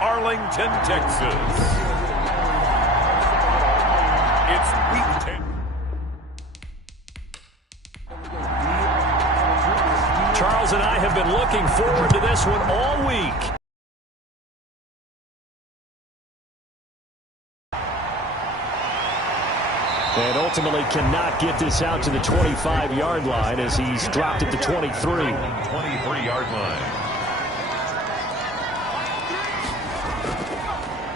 Arlington, Texas. It's Week 10. Charles and I have been looking forward to this one all week. And ultimately cannot get this out to the 25-yard line as he's dropped at the 23. 23-yard line.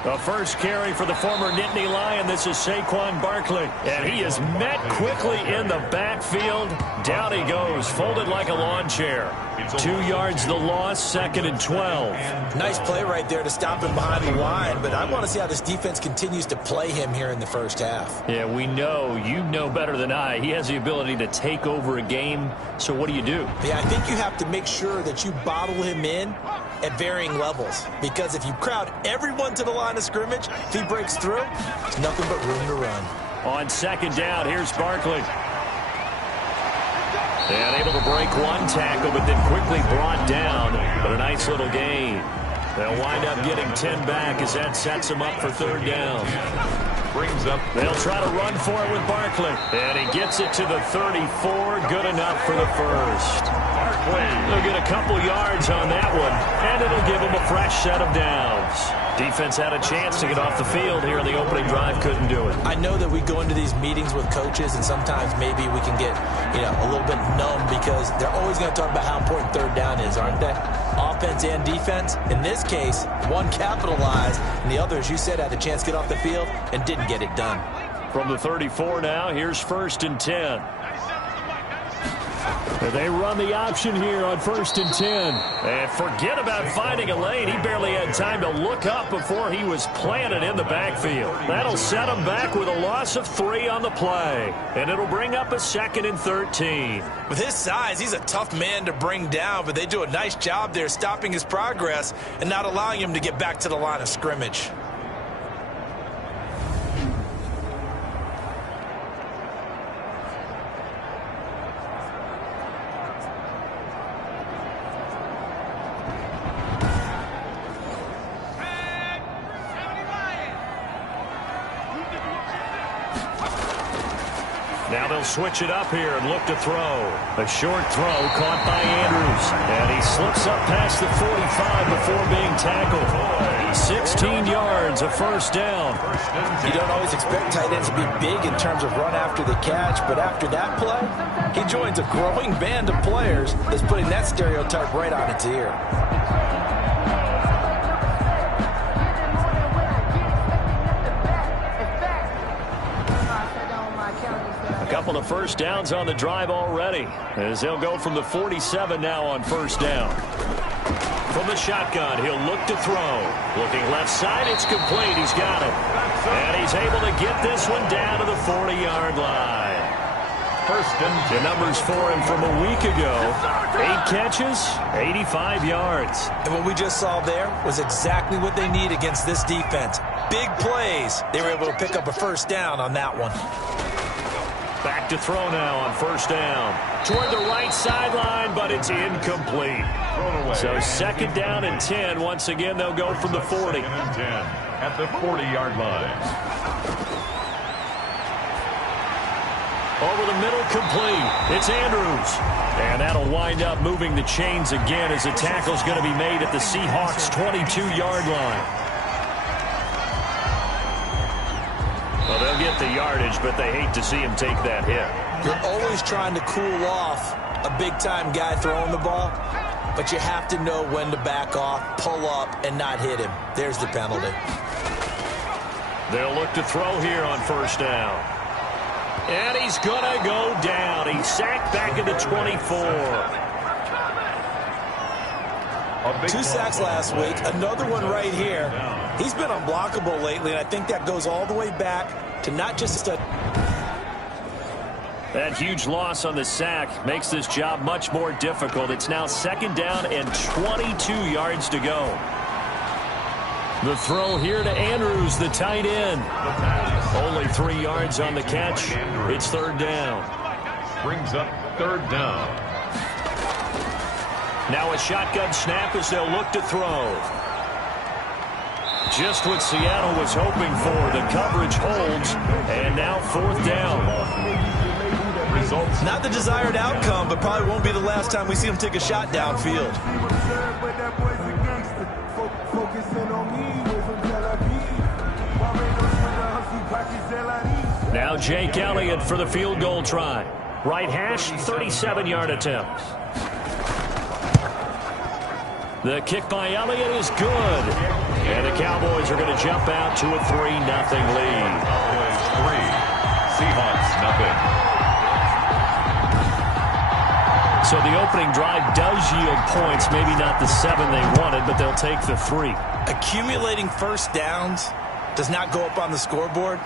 The first carry for the former Nittany Lion. This is Saquon Barkley. And he is met quickly in the backfield. Down he goes, folded like a lawn chair. 2 yards the loss, 2nd and 12. Nice play right there to stop him behind the line, but I want to see how this defense continues to play him here in the first half. Yeah, we know, you know better than I, he has the ability to take over a game. So what do you do? Yeah, I think you have to make sure that you bottle him in at varying levels, because if you crowd everyone to the line of scrimmage, if he breaks through, there's nothing but room to run. On 2nd down, here's Barkley. And able to break one tackle, but then quickly brought down. But a nice little gain. They'll wind up getting 10 back as that sets them up for 3rd down. Brings up. They'll try to run for it with Barkley. And he gets it to the 34. Good enough for the first. They'll get a couple yards on that one, and it'll give them a fresh set of downs. Defense had a chance to get off the field here in the opening drive, couldn't do it. I know that we go into these meetings with coaches, and sometimes maybe we can get, a little bit numb because they're always going to talk about how important 3rd down is, aren't they? Offense and defense. In this case, one capitalized, and the other, as you said, had a chance to get off the field and didn't get it done. From the 34 now, here's 1st and 10. They run the option here on 1st and 10. And forget about finding a lane. He barely had time to look up before he was planted in the backfield. That'll set him back with a loss of 3 on the play. And it'll bring up a 2nd and 13. With his size, he's a tough man to bring down, but they do a nice job there stopping his progress and not allowing him to get back to the line of scrimmage. Now they'll switch it up here and look to throw. A short throw caught by Andrews. And he slips up past the 45 before being tackled. 16 yards, a 1st down. You don't always expect tight ends to be big in terms of run after the catch, but after that play, he joins a growing band of players that's putting that stereotype right on its ear. Couple of 1st downs on the drive already, as they'll go from the 47 now on 1st down. From the shotgun, he'll look to throw. Looking left side, it's complete. He's got it. And he's able to get this one down to the 40-yard line. 1st and 10. The numbers for him from a week ago. 8 catches, 85 yards. And what we just saw there was exactly what they need against this defense. Big plays. They were able to pick up a 1st down on that one. Back to throw now on 1st down. Toward the right sideline, but it's incomplete. So 2nd down and 10. Once again, they'll go from the 40. 2nd and 10 at the 40-yard line. Over the middle, complete. It's Andrews. And that'll wind up moving the chains again as the tackle's going to be made at the Seahawks' 22-yard line. Well, they'll get the yardage, but they hate to see him take that hit. You're always trying to cool off a big-time guy throwing the ball, but you have to know when to back off, pull up, and not hit him. There's the penalty. They'll look to throw here on 1st down. And he's going to go down. He's sacked back at the 24. 2 sacks last week, another one right here. He's been unblockable lately, and I think that goes all the way back to not just a... That huge loss on the sack makes this job much more difficult. It's now 2nd down and 22 yards to go. The throw here to Andrews, the tight end. Only 3 yards on the catch. It's 3rd down. Brings up 3rd down. Now a shotgun snap as they'll look to throw. Just what Seattle was hoping for. The coverage holds, and now 4th down. Results. Not the desired outcome, but probably won't be the last time we see him take a shot downfield. Now Jake Elliott for the field goal try. Right hash, 37-yard attempt. The kick by Elliott is good. And the Cowboys are going to jump out to a 3-0 lead. Cowboys 3, Seahawks nothing. So the opening drive does yield points. Maybe not the 7 they wanted, but they'll take the 3. Accumulating first downs does not go up on the scoreboard,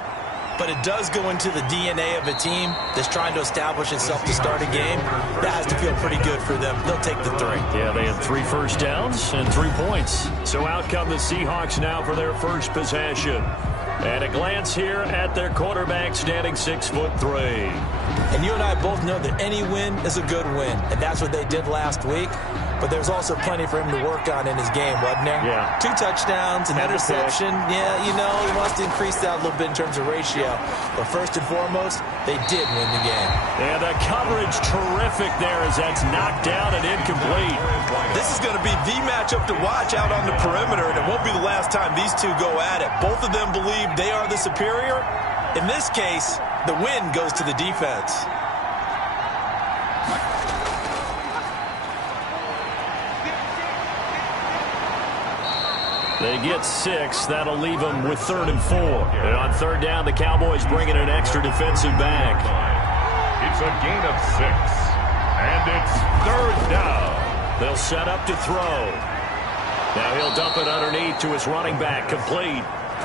but it does go into the DNA of a team that's trying to establish itself to start a game. That has to feel pretty good for them. They'll take the 3. Yeah, they had 3 first downs and 3 points. So out come the Seahawks now for their first possession. And a glance here at their quarterback standing 6'3". And you and I both know that any win is a good win, and that's what they did last week. But there's also plenty for him to work on in his game, wasn't there? Yeah. 2 touchdowns, an interception. Yeah, you know, he wants to increase that a little bit in terms of ratio. But first and foremost, they did win the game. And the coverage terrific there as that's knocked down and incomplete. This is going to be the matchup to watch out on the perimeter, and it won't be the last time these two go at it. Both of them believe they are the superior. In this case, the win goes to the defense. They get 6. That'll leave them with 3rd and 4. And on 3rd down, the Cowboys bring in an extra defensive back. It's a gain of 6. And it's 3rd down. They'll set up to throw. Now he'll dump it underneath to his running back, complete.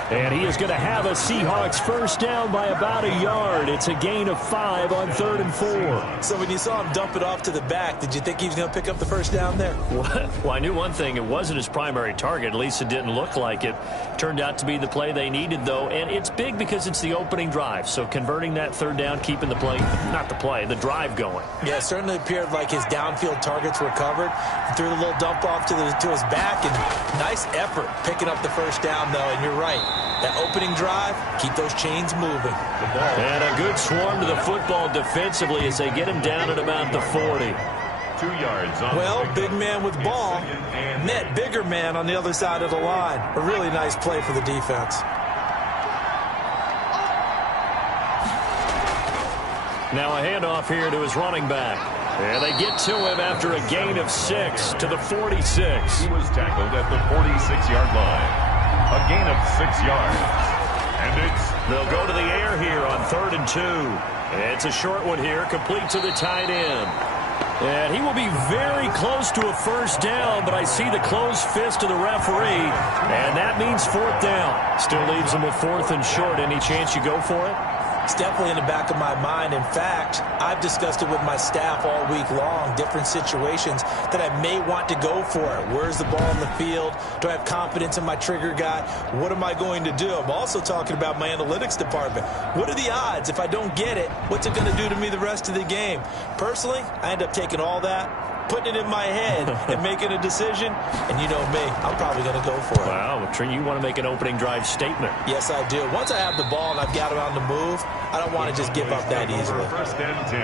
And he is going to have a Seahawks first down by about a yard. It's a gain of 5 on 3rd and 4. So when you saw him dump it off to the back, did you think he was going to pick up the first down there? Well, I knew one thing. It wasn't his primary target. At least it didn't look like it. Turned out to be the play they needed, though. And it's big because it's the opening drive. So converting that 3rd down, keeping the play, not the play, the drive going. Yeah, it certainly appeared like his downfield targets were covered. He threw the little dump off to his back, and nice effort picking up the first down, though. And you're right. That opening drive, keep those chains moving. And a good swarm to the football defensively as they get him down at about the 40. 2 yards on. Well, big man with ball met bigger man on the other side of the line. A really nice play for the defense. Now a handoff here to his running back. And they get to him after a gain of 6 to the 46. He was tackled at the 46-yard line. A gain of 6 yards. And they'll go to the air here on 3rd and 2. It's a short one here, complete to the tight end. And he will be very close to a first down, but I see the closed fist of the referee, and that means 4th down. Still leaves him with 4th and short. Any chance you go for it? It's definitely in the back of my mind. In fact, I've discussed it with my staff all week long, different situations that I may want to go for it. Where's the ball in the field? Do I have confidence in my trigger guy? What am I going to do? I'm also talking about my analytics department. What are the odds? If I don't get it, what's it going to do to me the rest of the game? Personally, I end up taking all that, putting it in my head, and making a decision. And you know me, I'm probably going to go for it. Wow, Trent, you want to make an opening drive statement. Yes, I do. Once I have the ball and I've got it on the move, I don't want to just give up that easily. 1st and 10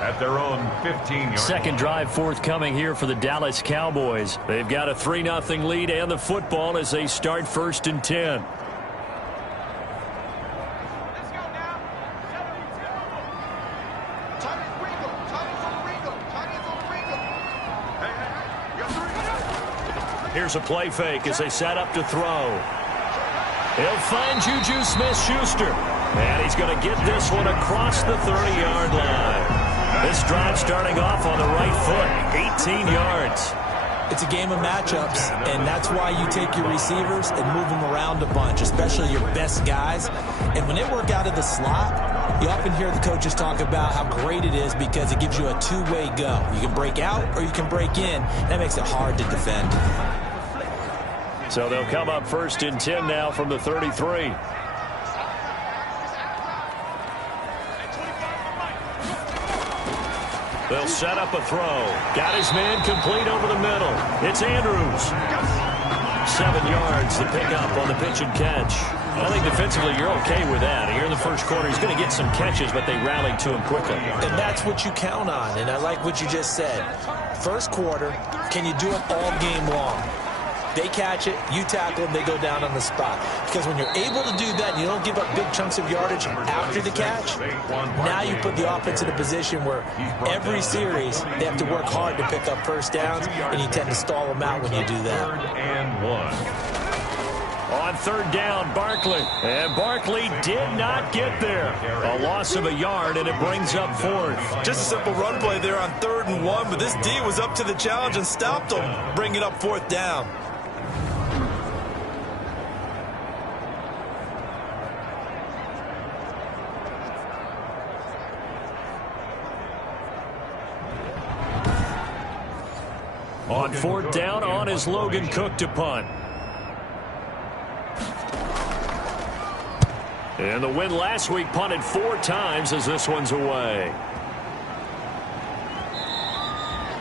at their own 15-yard. Second drive forthcoming here for the Dallas Cowboys. They've got a 3-0 lead and the football as they start 1st and 10. Here's a play fake as they set up to throw. He'll find Juju Smith-Schuster. And he's going to get this one across the 30-yard line. This drive starting off on the right foot, 18 yards. It's a game of matchups, and that's why you take your receivers and move them around a bunch, especially your best guys. And when they work out of the slot, you often hear the coaches talk about how great it is because it gives you a two-way go. You can break out or you can break in. That makes it hard to defend. So they'll come up 1st and 10 now from the 33. They'll set up a throw. Got his man complete over the middle. It's Andrews. 7 yards to pick up on the pitch and catch. I think defensively you're okay with that. Here in the first quarter, he's going to get some catches, but they rallied to him quickly. And that's what you count on, and I like what you just said. First quarter, can you do it all game long? They catch it, you tackle them, they go down on the spot. Because when you're able to do that, you don't give up big chunks of yardage after the catch, now you put the offense in a position where every series they have to work hard to pick up first downs, and you tend to stall them out when you do that. 3rd and 1. On 3rd down, Barkley. And Barkley did not get there. A loss of a yard, and it brings up 4th. Just a simple run play there on 3rd and 1, but this D was up to the challenge and stopped him, bringing up 4th down. On 4th down, on is Logan Cook to punt. And the win last week punted 4 times as this one's away.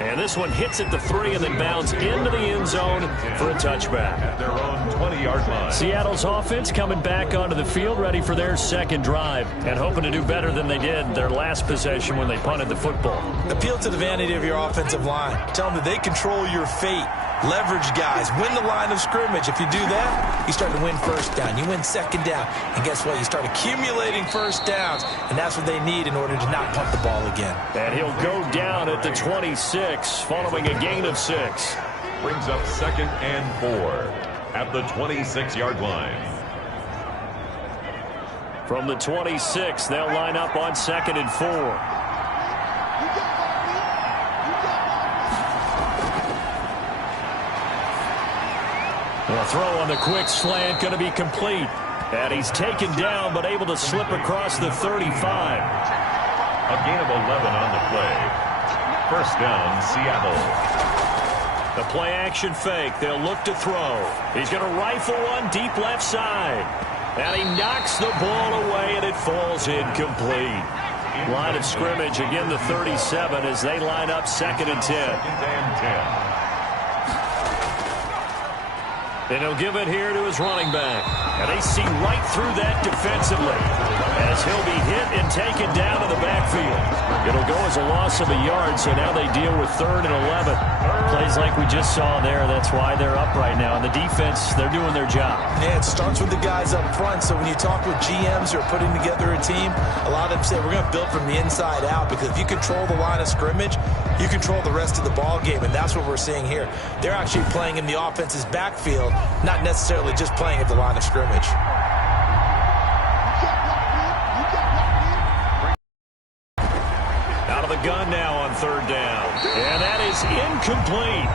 And this one hits at the 3 and then bounds into the end zone for a touchback. At their own 20-yard line. Seattle's offense coming back onto the field, ready for their second drive, and hoping to do better than they did their last possession when they punted the football. Appeal to the vanity of your offensive line. Tell them that they control your fate. Leverage guys. Win the line of scrimmage. If you do that, you start to win first down. You win second down. And guess what? You start accumulating first downs. And that's what they need in order to not punt the ball again. And he'll go down at the 26 following a gain of 6. Brings up 2nd and 4 at the 26-yard line. From the 26, they'll line up on 2nd and 4. The throw on the quick slant going to be complete. And he's taken down but able to slip across the 35. A gain of 11 on the play. First down, Seattle. The play action fake. They'll look to throw. He's going to rifle one deep left side. And he knocks the ball away and it falls incomplete. Line of scrimmage again the 37 as they line up 2nd and 10. 2nd and 10. And he'll give it here to his running back. And they see right through that defensively as he'll be hit and taken down to the backfield. It'll go as a loss of a yard, so now they deal with 3rd and 11. Plays like we just saw there. That's why they're up right now. And the defense, they're doing their job. Yeah, it starts with the guys up front. So when you talk with GMs who are putting together a team, a lot of them say we're going to build from the inside out, because if you control the line of scrimmage, you control the rest of the ball game, and that's what we're seeing here. They're actually playing in the offense's backfield, not necessarily just playing at the line of scrimmage. Out of the gun now on 3rd down. And that is incomplete.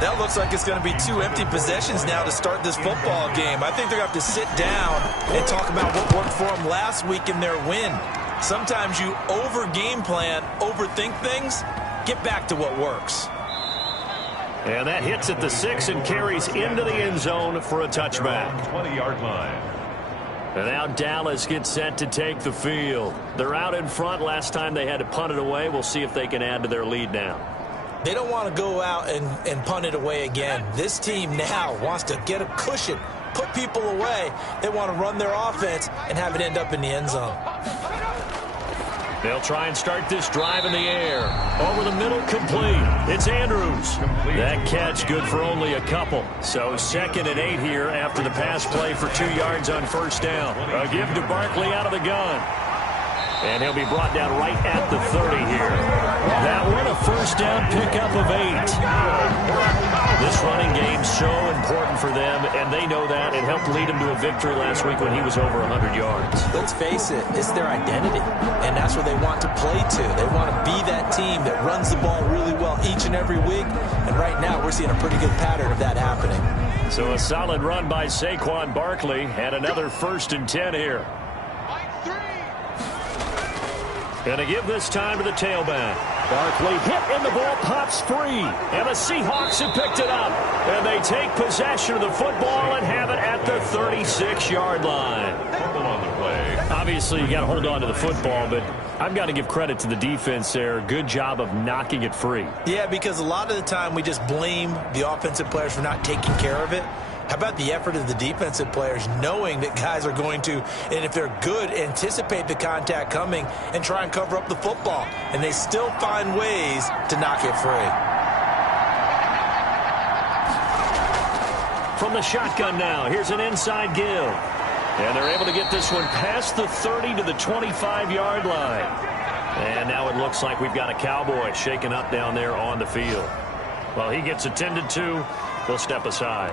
That looks like it's going to be 2 empty possessions now to start this football game. I think they're going to have to sit down and talk about what worked for them last week in their win. Sometimes you over-game plan, overthink things. Get back to what works. And that hits at the 6 and carries into the end zone for a touchback. 20-yard line. And now Dallas gets set to take the field. They're out in front. Last time they had to punt it away. We'll see if they can add to their lead now. They don't want to go out and punt it away again. This team now wants to get a cushion, put people away. They want to run their offense and have it end up in the end zone. They'll try and start this drive in the air. Over the middle, complete. It's Andrews. That catch good for only a couple. So 2nd and 8 here after the pass play for 2 yards on 1st down. A give to Barkley out of the gun. And he'll be brought down right at the 30 here. That one a 1st down pickup of 8. This running game's so important for them, and they know that. It helped lead them to a victory last week when he was over 100 yards. Let's face it, it's their identity, and that's what they want to play to. They want to be that team that runs the ball really well each and every week, and right now we're seeing a pretty good pattern of that happening. So a solid run by Saquon Barkley, and another 1st and 10 here. Going to give this time to the tailback. Barkley hit and the ball pops free. And the Seahawks have picked it up. And they take possession of the football and have it at the 36-yard line. On the play. Obviously, you got to hold on to the football, but I've got to give credit to the defense there. Good job of knocking it free. Yeah, because a lot of the time we just blame the offensive players for not taking care of it. How about the effort of the defensive players knowing that guys are going to, and if they're good, anticipate the contact coming and try and cover up the football. And they still find ways to knock it free. From the shotgun now, here's an inside give. And they're able to get this one past the 30 to the 25-yard line. And now it looks like we've got a Cowboy shaken up down there on the field. Well, he gets attended to. They'll step aside.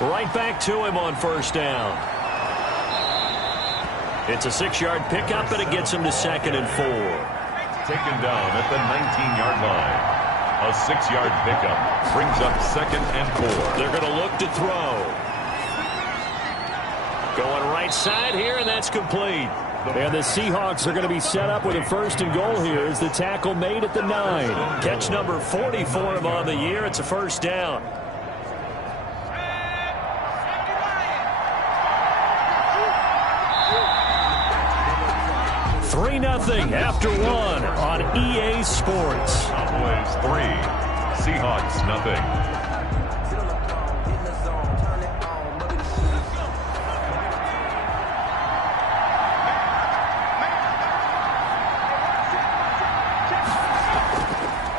Right back to him on first down. It's a 6-yard pickup, and it gets him to 2nd and 4. Taken down at the 19-yard line. A 6-yard pickup brings up 2nd and 4. They're going to look to throw. Going right side here, and that's complete. And the Seahawks are going to be set up with a 1st and goal here as the tackle made at the 9. Catch number 40 for him on the year. It's a 1st down. 3-0 after 1 on EA Sports. Cowboys 3, Seahawks nothing.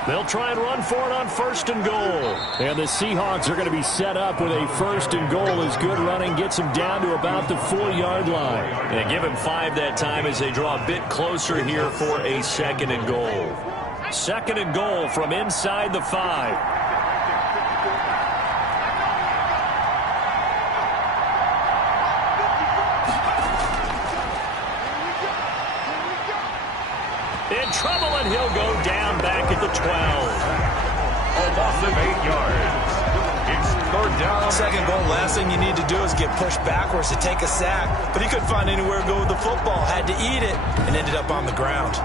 They'll try and run for it on 1st and goal. And the Seahawks are going to be set up with a 1st and goal as good running gets them down to about the 4-yard line. And give him 5 that time as they draw a bit closer here for a 2nd and goal. 2nd and goal from inside the 5. In trouble, and he'll go down back at the 12. A loss of 8 yards. It's 3rd down. 2nd goal, last thing you need to do is get pushed backwards to take a sack. But he couldn't find anywhere to go with the football. Had to eat it and ended up on the ground.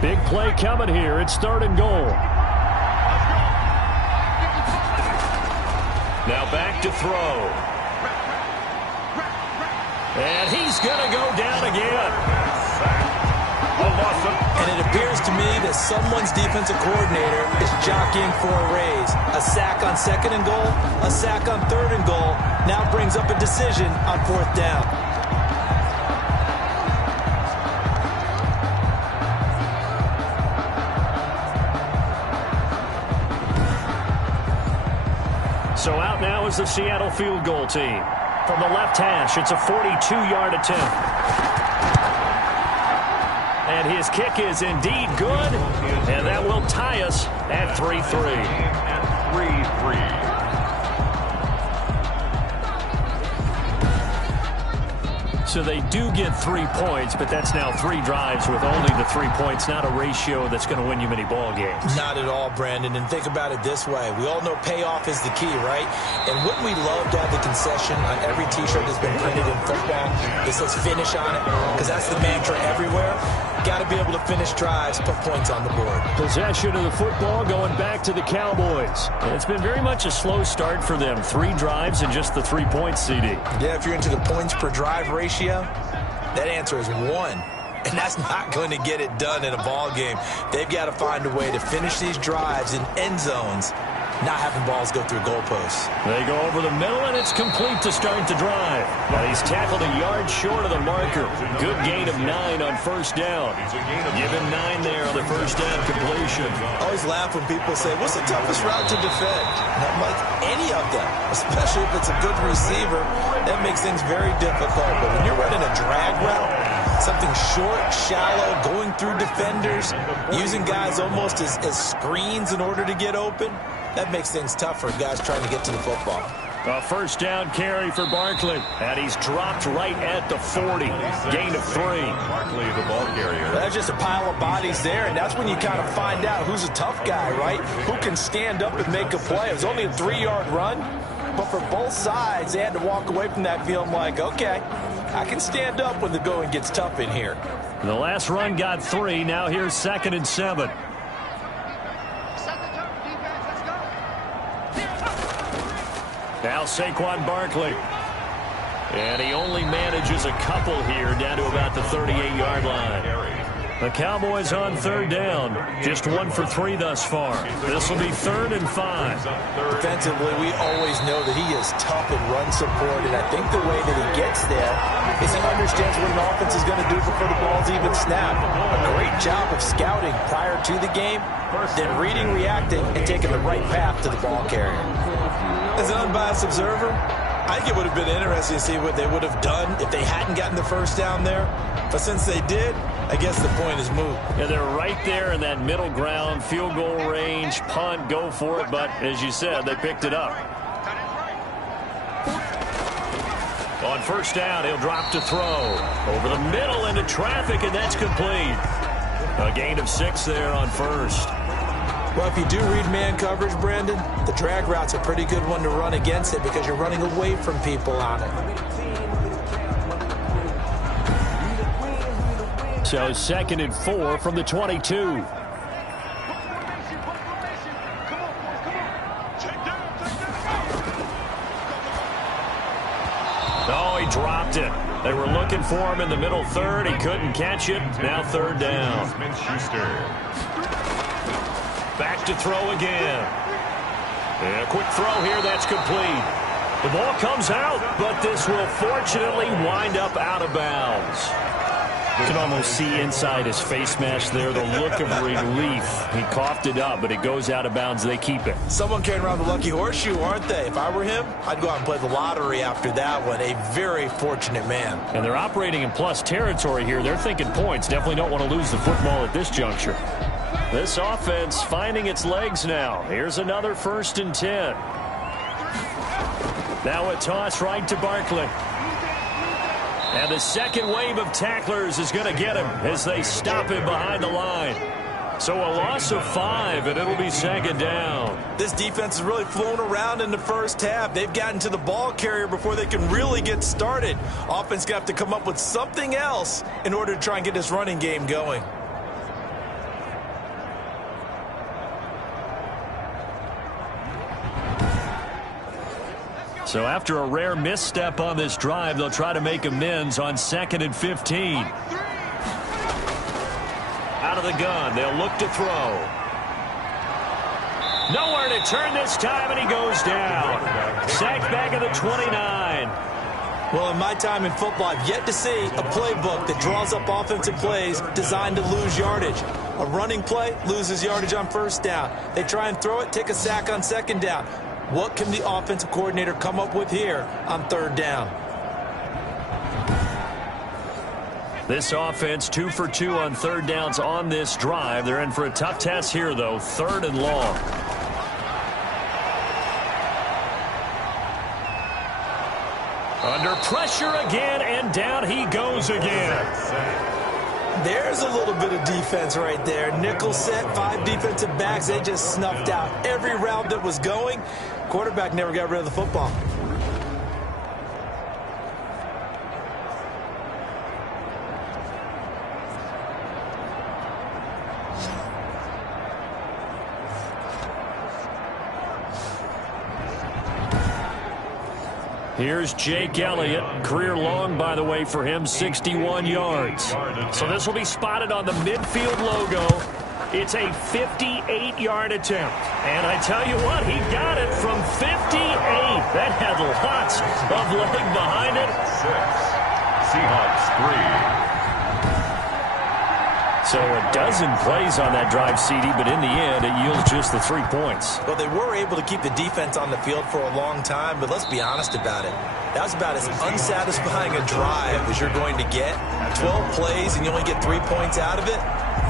Big play coming here. It's 3rd and goal. Now back to throw. And he's going to go down again. And it appears to me that someone's defensive coordinator is jockeying for a raise. A sack on 2nd and goal, a sack on 3rd and goal. Now brings up a decision on 4th down. So out now is the Seattle field goal team. From the left hash, it's a 42-yard attempt. And his kick is indeed good. And that will tie us at 3-3. At 3-3. So they do get 3 points, but that's now 3 drives with only the 3 points, not a ratio that's going to win you many ball games. Not at all, Brandon. And think about it this way. We all know payoff is the key, right? And wouldn't we love to have the concession on every T-shirt that's been printed in football that says finish on it? Because that's the mantra everywhere. Got to be able to finish drives, put points on the board. Possession of the football going back to the Cowboys. And it's been very much a slow start for them. 3 drives and just the 3 points, CD. Yeah, if you're into the points per drive ratio, that answer is 1. And that's not going to get it done in a ball game. They've got to find a way to finish these drives in end zones, not having balls go through goalposts. They go over the middle, and it's complete to start the drive. Now he's tackled a yard short of the marker. Good gain of 9 on 1st down. Give him 9 there on the 1st down completion. I always laugh when people say, what's the toughest route to defend? And I'm like, any of them, especially if it's a good receiver. That makes things very difficult. But when you're running a drag route, something short, shallow, going through defenders, using guys almost as screens in order to get open, that makes things tough for guys trying to get to the football. A 1st down carry for Barkley. And he's dropped right at the 40. Gain of 3. Barkley, the ball carrier. That's just a pile of bodies there, and that's when you kind of find out who's a tough guy, right? Who can stand up and make a play. It was only a 3-yard run, but for both sides, they had to walk away from that feeling like, okay, I can stand up when the going gets tough in here. The last run got 3. Now here's 2nd and 7. Now Saquon Barkley. And he only manages a couple here down to about the 38-yard line. The Cowboys on 3rd down. Just 1 for 3 thus far. This will be 3rd and 5. Defensively, we always know that he is tough in run support, and I think the way that he gets there is he understands what an offense is going to do before the ball's even snapped. A great job of scouting prior to the game, then reading, reacting, and taking the right path to the ball carrier. As an unbiased observer, I think it would have been interesting to see what they would have done if they hadn't gotten the first down there. But since they did, I guess the point is moot. Yeah, they're right there in that middle ground, field goal range, punt, go for it. But as you said, they picked it up. On 1st down, he'll drop to throw. Over the middle into traffic, and that's complete. A gain of 6 there on 1st. Well, if you do read man coverage, Brandon, the drag route's a pretty good one to run against it because you're running away from people on it. So 2nd and 4 from the 22. Oh, he dropped it. They were looking for him in the middle 3rd. He couldn't catch it. Now 3rd down. Back to throw again. And a quick throw here. That's complete. The ball comes out, but this will fortunately wind up out of bounds. You can almost see inside his face mask there the look of relief. He coughed it up, but it goes out of bounds. They keep it. Someone carrying around the lucky horseshoe, aren't they? If I were him, I'd go out and play the lottery after that one. A very fortunate man. And they're operating in plus territory here. They're thinking points. Definitely don't want to lose the football at this juncture. This offense finding its legs now. Here's another 1st and 10. Now a toss right to Barkley. And the second wave of tacklers is going to get him as they stop him behind the line. So a loss of 5, and it'll be 2nd down. This defense has really flown around in the first half. They've gotten to the ball carrier before they can really get started. Offense got to come up with something else in order to try and get this running game going. So after a rare misstep on this drive, they'll try to make amends on 2nd and 15. Out of the gun, they'll look to throw. Nowhere to turn this time, and he goes down. Sacked back at the 29. Well, in my time in football, I've yet to see a playbook that draws up offensive plays designed to lose yardage. A running play loses yardage on 1st down. They try and throw it, take a sack on 2nd down. What can the offensive coordinator come up with here on 3rd down? This offense 2 for 2 on 3rd downs on this drive. They're in for a tough test here, though. 3rd and long. Under pressure again, and down he goes again. There's a little bit of defense right there. Nickel set, 5 defensive backs. They just snuffed out every route that was going. Quarterback never got rid of the football. Here's Jake Elliott. Career long, by the way, for him, 61 yards. So this will be spotted on the midfield logo. It's a 58-yard attempt. And I tell you what, he got it from 58. That had lots of leg behind it. 6. Seahawks 3. So a dozen plays on that drive, CD, but in the end, it yields just the 3 points. Well, they were able to keep the defense on the field for a long time, but let's be honest about it. That was about as unsatisfying a drive as you're going to get. 12 plays and you only get 3 points out of it.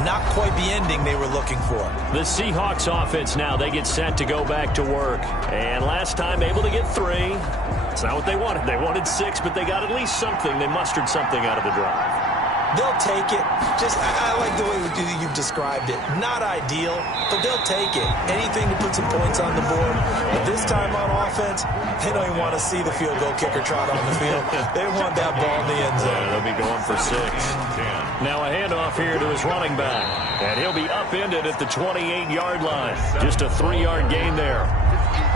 Not quite the ending they were looking for. The Seahawks offense now, they get set to go back to work. And last time, able to get 3. It's not what they wanted. They wanted 6, but they got at least something. They mustered something out of the drive. They'll take it. I like the way you've described it. Not ideal, but they'll take it. Anything to put some points on the board. But this time on offense, they don't even want to see the field goal kicker trot on the field. They want that ball in the end zone. Yeah, they'll be going for 6. Now a handoff here to his running back. And he'll be upended at the 28-yard line. Just a 3-yard gain there.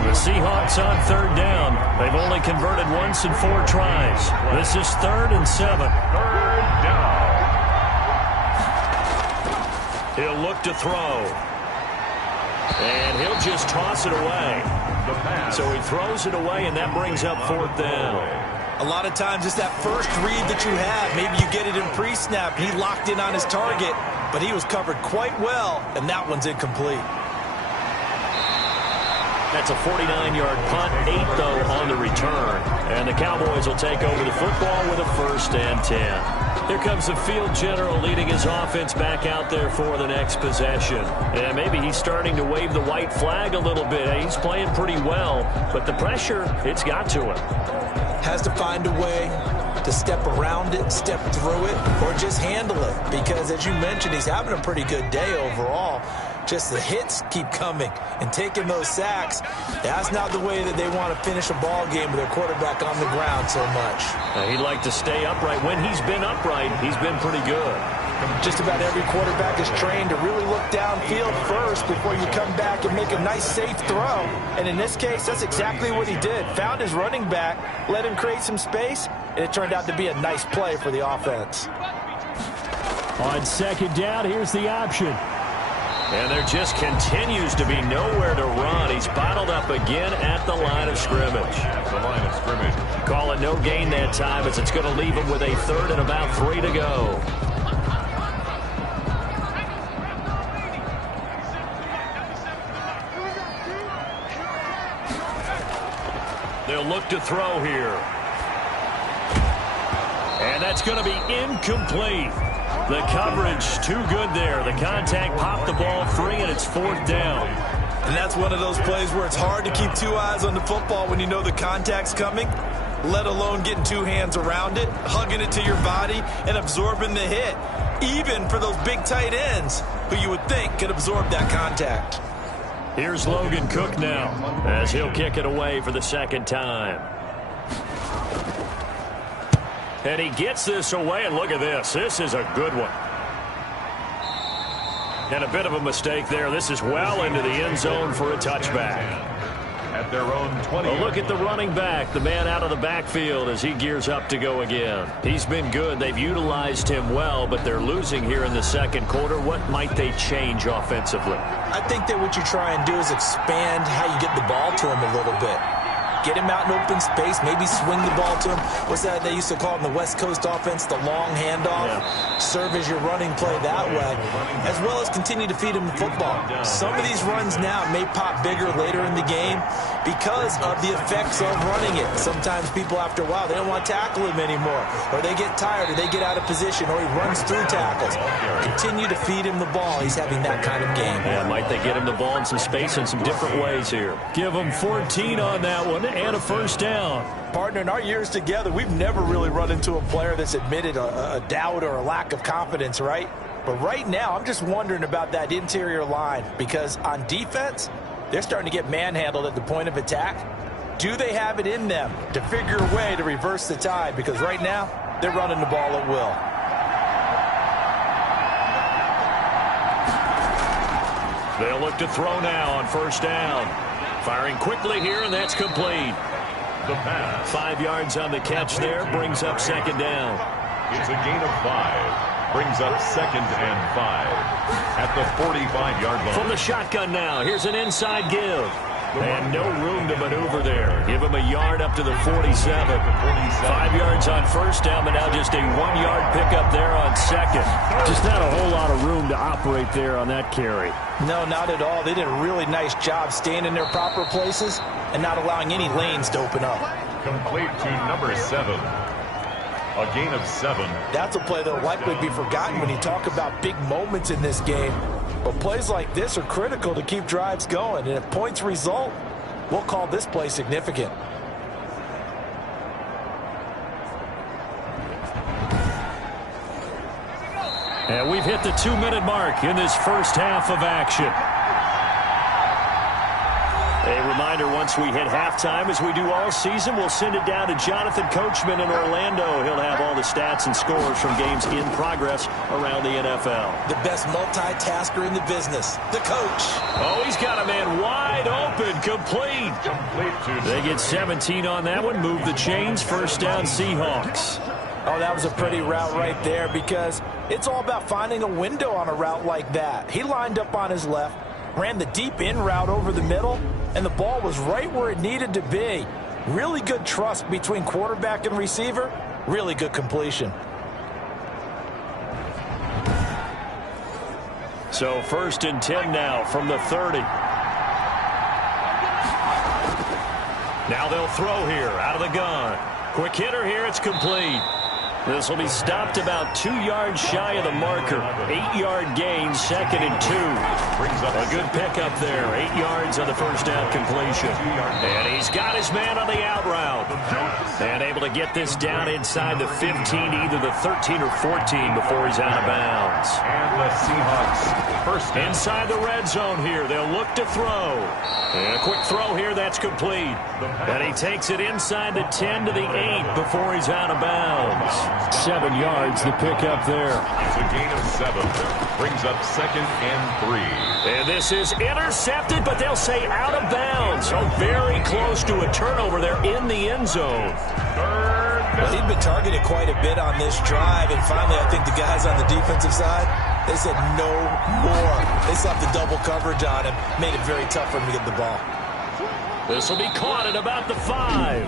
The Seahawks on 3rd down. They've only converted once in 4 tries. This is 3rd and 7. 3rd down. He'll look to throw. And he'll just toss it away. So he throws it away, and that brings up 4th down. A lot of times it's that first read that you have. Maybe you get it in pre-snap. He locked in on his target, but he was covered quite well, and that one's incomplete. That's a 49-yard punt, 8, though, on the return. And the Cowboys will take over the football with a 1st and 10. Here comes the field general leading his offense back out there for the next possession. And maybe he's starting to wave the white flag a little bit. He's playing pretty well, but the pressure, it's got to him. Has to find a way to step around it, step through it, or just handle it. Because, as you mentioned, he's having a pretty good day overall. Just the hits keep coming and taking those sacks. That's not the way that they want to finish a ball game with their quarterback on the ground so much. He'd like to stay upright. When he's been upright, he's been pretty good. Just about every quarterback is trained to really look downfield first before you come back and make a nice, safe throw. And in this case, that's exactly what he did. Found his running back, let him create some space, and it turned out to be a nice play for the offense. On 2nd down, here's the option. And there just continues to be nowhere to run. He's bottled up again at the line of scrimmage. Call it no gain that time, as it's going to leave him with a 3rd and about 3 to go. They'll look to throw here. And that's going to be incomplete. The coverage too good there. The contact popped the ball free, and it's 4th down. And that's one of those plays where it's hard to keep 2 eyes on the football when you know the contact's coming, let alone getting 2 hands around it, hugging it to your body, and absorbing the hit. Even for those big tight ends who you would think could absorb that contact. Here's Logan Cook now, as he'll kick it away for the 2nd time. And he gets this away, and look at this. This is a good one. And a bit of a mistake there. This is well into the end zone for a touchback. At their own 20. A look at the running back, the man out of the backfield as he gears up to go again. He's been good. They've utilized him well, but they're losing here in the 2nd quarter. What might they change offensively? I think that what you try and do is expand how you get the ball to him a little bit. Get him out in open space, maybe swing the ball to him. What's that they used to call in the West Coast offense, the long handoff? Yeah. Serve as your running play that way, as well as continue to feed him the football. Some of these runs now may pop bigger later in the game because of the effects of running it. Sometimes people, after a while, they don't want to tackle him anymore, or they get tired, or they get out of position, or he runs through tackles. Continue to feed him the ball. He's having that kind of game. Yeah, might they get him the ball in some space in some different ways here. Give him 14 on that one. And a 1st down. Partner, in our years together, we've never really run into a player that's admitted a doubt or a lack of confidence, right? But right now, I'm just wondering about that interior line, because on defense, they're starting to get manhandled at the point of attack. Do they have it in them to figure a way to reverse the tide? Because right now, they're running the ball at will. They'll look to throw now on 1st down. Firing quickly here, and that's complete. The pass. 5 yards on the catch there, brings up 2nd down. It's a gain of 5. Brings up 2nd and 5 at the 45-yard line. From the shotgun now, here's an inside give. And no room to maneuver there. Give him a yard up to the 47. 5 yards on 1st down, but now just a 1-yard pickup there on 2nd. Just not a whole lot of room to operate there on that carry. No, not at all. They did a really nice job staying in their proper places and not allowing any lanes to open up. Complete to number 7. A gain of 7. That's a play that will likely be forgotten when you talk about big moments in this game. But plays like this are critical to keep drives going. And if points result, we'll call this play significant. And we've hit the 2-minute mark in this first half of action. A reminder, once we hit halftime, as we do all season, we'll send it down to Jonathan Coachman in Orlando. He'll have all the stats and scores from games in progress around the NFL. The best multitasker in the business, the coach. Oh, he's got a man wide open, complete. They get 17 on that one, move the chains, first down Seahawks. Oh, that was a pretty route right there because it's all about finding a window on a route like that. He lined up on his left, ran the deep in route over the middle, and the ball was right where it needed to be. Really good trust between quarterback and receiver. Really good completion. So 1st and 10 now from the 30. Now they'll throw here out of the gun. Quick hitter here, it's complete. This will be stopped about 2 yards shy of the marker. 8-yard gain, 2nd and 2. A good pickup there. 8 yards on the first down completion. And he's got his man on the out route. And able to get this down inside the 15, either the 13 or 14 before he's out of bounds. And the Seahawks first down. Inside the red zone here. They'll look to throw. And a quick throw here, that's complete. And he takes it inside the 10 to the 8 before he's out of bounds. 7 yards, the pickup there. It's a gain of 7. Brings up 2nd and 3. And this is intercepted, but they'll say out of bounds. So very close to a turnover there in the end zone. Well, he'd been targeted quite a bit on this drive, and finally I think the guys on the defensive side, they said no more. They slapped the double coverage on him, made it very tough for him to get the ball. This will be caught at about the 5.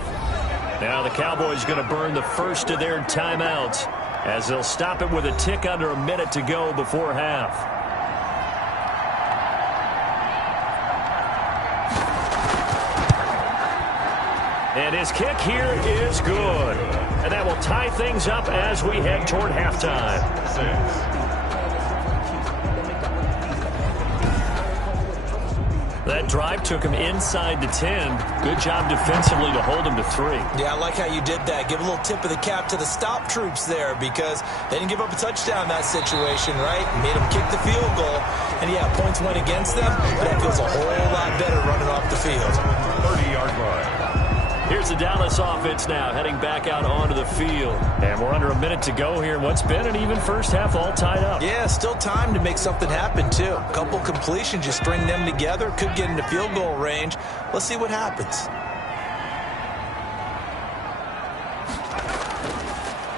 Now the Cowboys going to burn the first of their timeouts as they'll stop it with a tick under a minute to go before half. And his kick here is good. And that will tie things up as we head toward halftime. 6. That drive took him inside the 10. Good job defensively to hold him to 3. Yeah, I like how you did that. Give a little tip of the cap to the stop troops there because they didn't give up a touchdown in that situation, right? Made them kick the field goal. And, yeah, points went against them, but that feels a whole lot better running off the field. 30-yard line. Here's the Dallas offense now heading back out onto the field. And we're under a minute to go here in what's been an even first half all tied up. Yeah, still time to make something happen, too. A couple completions, you string them together, could get into field goal range. Let's see what happens.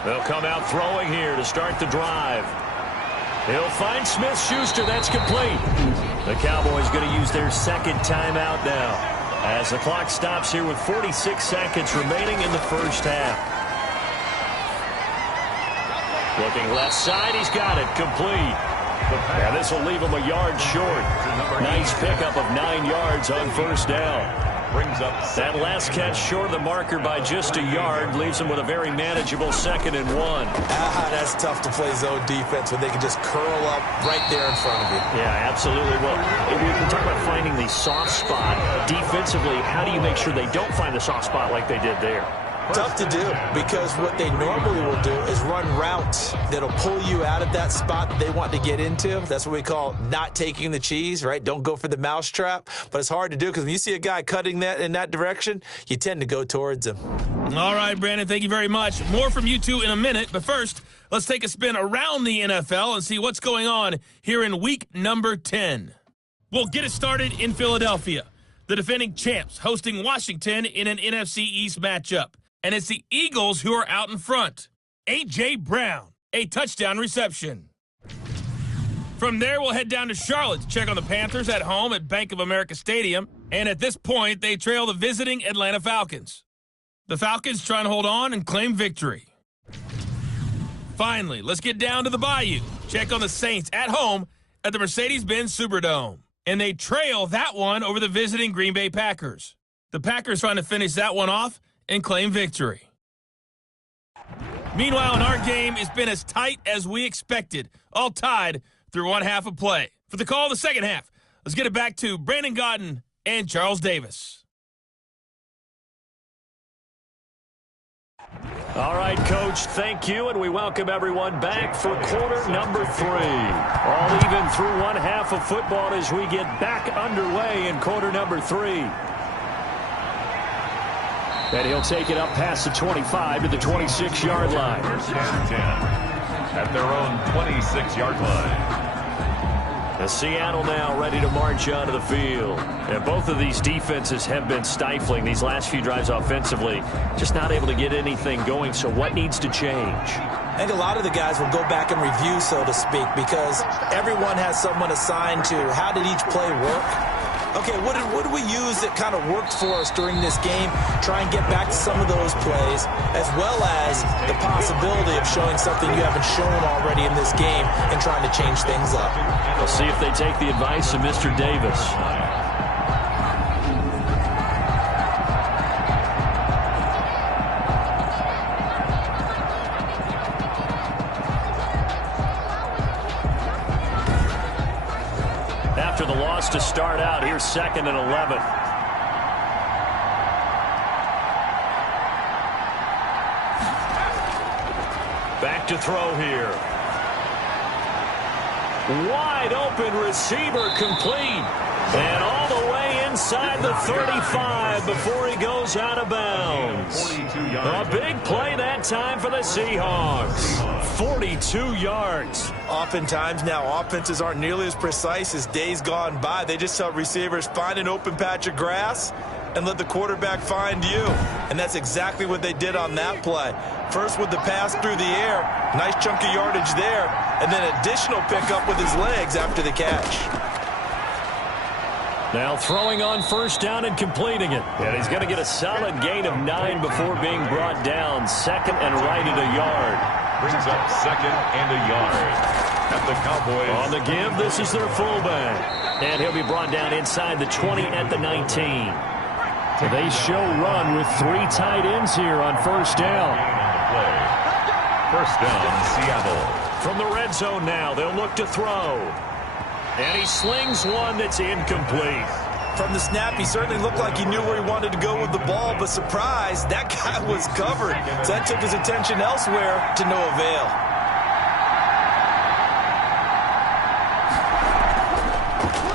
They'll come out throwing here to start the drive. He'll find Smith-Schuster. That's complete. The Cowboys going to use their second timeout now, as the clock stops here with 46 seconds remaining in the first half. Looking left side, he's got it, complete. And this will leave him a yard short. Nice pickup of 9 yards on first down. Brings up that last catch short of the marker by just a yard, leaves him with a very manageable 2nd and 1. That's tough to play zone defense when they can just curl up right there in front of you. Yeah, absolutely. Well, we're talking about finding the soft spot defensively. How do you make sure they don't find the soft spot like they did there? Tough to do because what they normally will do is run routes that'll pull you out of that spot that they want to get into. That's what we call not taking the cheese, right? Don't go for the mousetrap. But it's hard to do because when you see a guy cutting that in that direction, you tend to go towards him. All right, Brandon, thank you very much. More from you two in a minute. But first, let's take a spin around the NFL and see what's going on here in week number 10. We'll get it started in Philadelphia. The defending champs hosting Washington in an NFC East matchup. And it's the Eagles who are out in front. A.J. Brown, a touchdown reception. From there, we'll head down to Charlotte to check on the Panthers at home at Bank of America Stadium. And at this point, they trail the visiting Atlanta Falcons. The Falcons trying to hold on and claim victory. Finally, let's get down to the Bayou. Check on the Saints at home at the Mercedes-Benz Superdome. And they trail that one over the visiting Green Bay Packers. The Packers trying to finish that one off and claim victory. Meanwhile, in our game, it's been as tight as we expected, all tied through one half of play. For the call of the second half, let's get it back to Brandon Gaudin and Charles Davis. All right, Coach, thank you, and we welcome everyone back for quarter number 3. All even through one half of football as we get back underway in quarter number 3. And he'll take it up past the 25 to the 26-yard line. First and 10 at their own 26-yard line. The Seattle now ready to march onto the field. And both of these defenses have been stifling these last few drives offensively. Just not able to get anything going, so what needs to change? I think a lot of the guys will go back and review, so to speak, because everyone has someone assigned to how did each play work. Okay, what did we use that kind of worked for us during this game? Try and get back to some of those plays, as well as the possibility of showing something you haven't shown already in this game and trying to change things up. We'll see if they take the advice of Mr. Davis. After the loss to start out, here's 2nd and 11. Back to throw here. Wide open receiver complete. And all the way inside the 35 before he goes out of bounds. A big play that time for the Seahawks. 42 yards. Oftentimes now offenses aren't nearly as precise as days gone by. They just tell receivers, find an open patch of grass and let the quarterback find you. And that's exactly what they did on that play. First with the pass through the air, nice chunk of yardage there, and then additional pickup with his legs after the catch. Now throwing on first down and completing it. And he's going to get a solid gain of 9 before being brought down. 2nd and right at a yard. Brings up 2nd and a yard. At the Cowboys. On the give, this is their fullback. And he'll be brought down inside the 20 at the 19. They show run with 3 tight ends here on first down. First down, Seattle. From the red zone now, they'll look to throw. And he slings one that's incomplete. From the snap, he certainly looked like he knew where he wanted to go with the ball, but surprise, that guy was covered. So that took his attention elsewhere to no avail.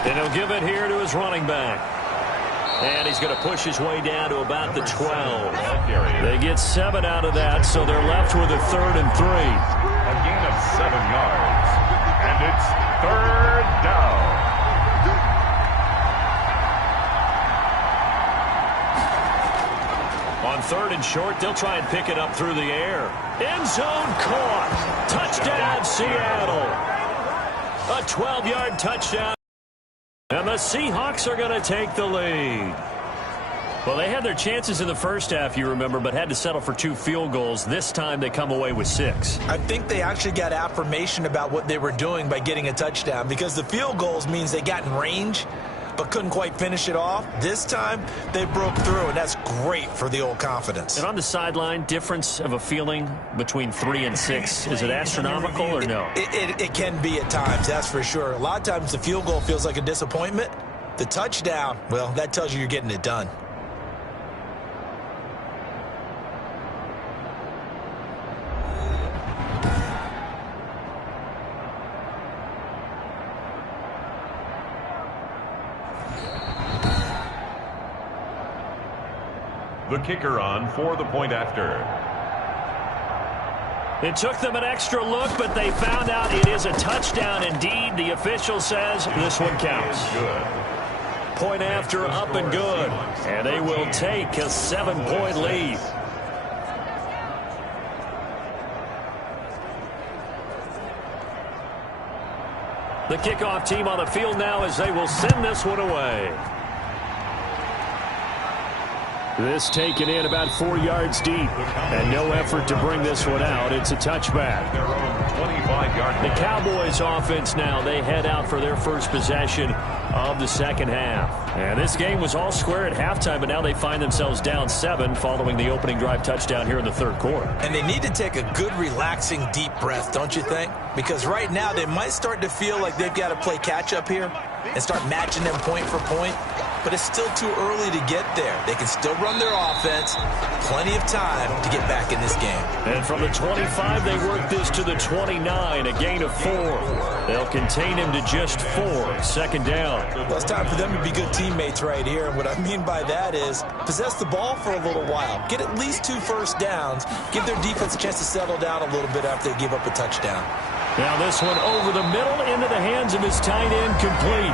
And he'll give it here to his running back. And he's going to push his way down to about the 12. They get 7 out of that, so they're left with a 3rd and 3. A gain of 7 yards. And it's 3rd down. On 3rd and short, they'll try and pick it up through the air. End zone caught. Touchdown, Seattle. A 12-yard touchdown. And the Seahawks are going to take the lead. Well, they had their chances in the first half, you remember, but had to settle for 2 field goals. This time they come away with 6. I think they actually got affirmation about what they were doing by getting a touchdown, because the field goals means they got in range but couldn't quite finish it off. This time they broke through, and that's great for the old confidence. And on the sideline, difference of a feeling between 3 and 6, is it astronomical or no? It can be at times, that's for sure. A lot of times the field goal feels like a disappointment. The touchdown, well, that tells you you're getting it done. The kicker on for the point after. It took them an extra look, but they found out it is a touchdown indeed. The official says this one counts. Good. Point after up and good. And they will take a 7-point lead. The kickoff team on the field now as they will send this one away. This taken in about 4 yards deep, and no effort to bring this one out. It's a touchback. Their own 25-yard. The Cowboys offense now, they head out for their first possession of the second half. And this game was all square at halftime, but now they find themselves down 7 following the opening drive touchdown here in the third quarter. And they need to take a good, relaxing, deep breath, don't you think? Because right now they might start to feel like they've got to play catch-up here and start matching them point for point. but it's still too early to get there. They can still run their offense. Plenty of time to get back in this game. And from the 25, they work this to the 29, a gain of 4. They'll contain him to just 4. Second down. Well, it's time for them to be good teammates right here. And what I mean by that is possess the ball for a little while. Get at least 2 first downs. Give their defense a chance to settle down a little bit after they give up a touchdown. Now this one over the middle into the hands of his tight end, complete.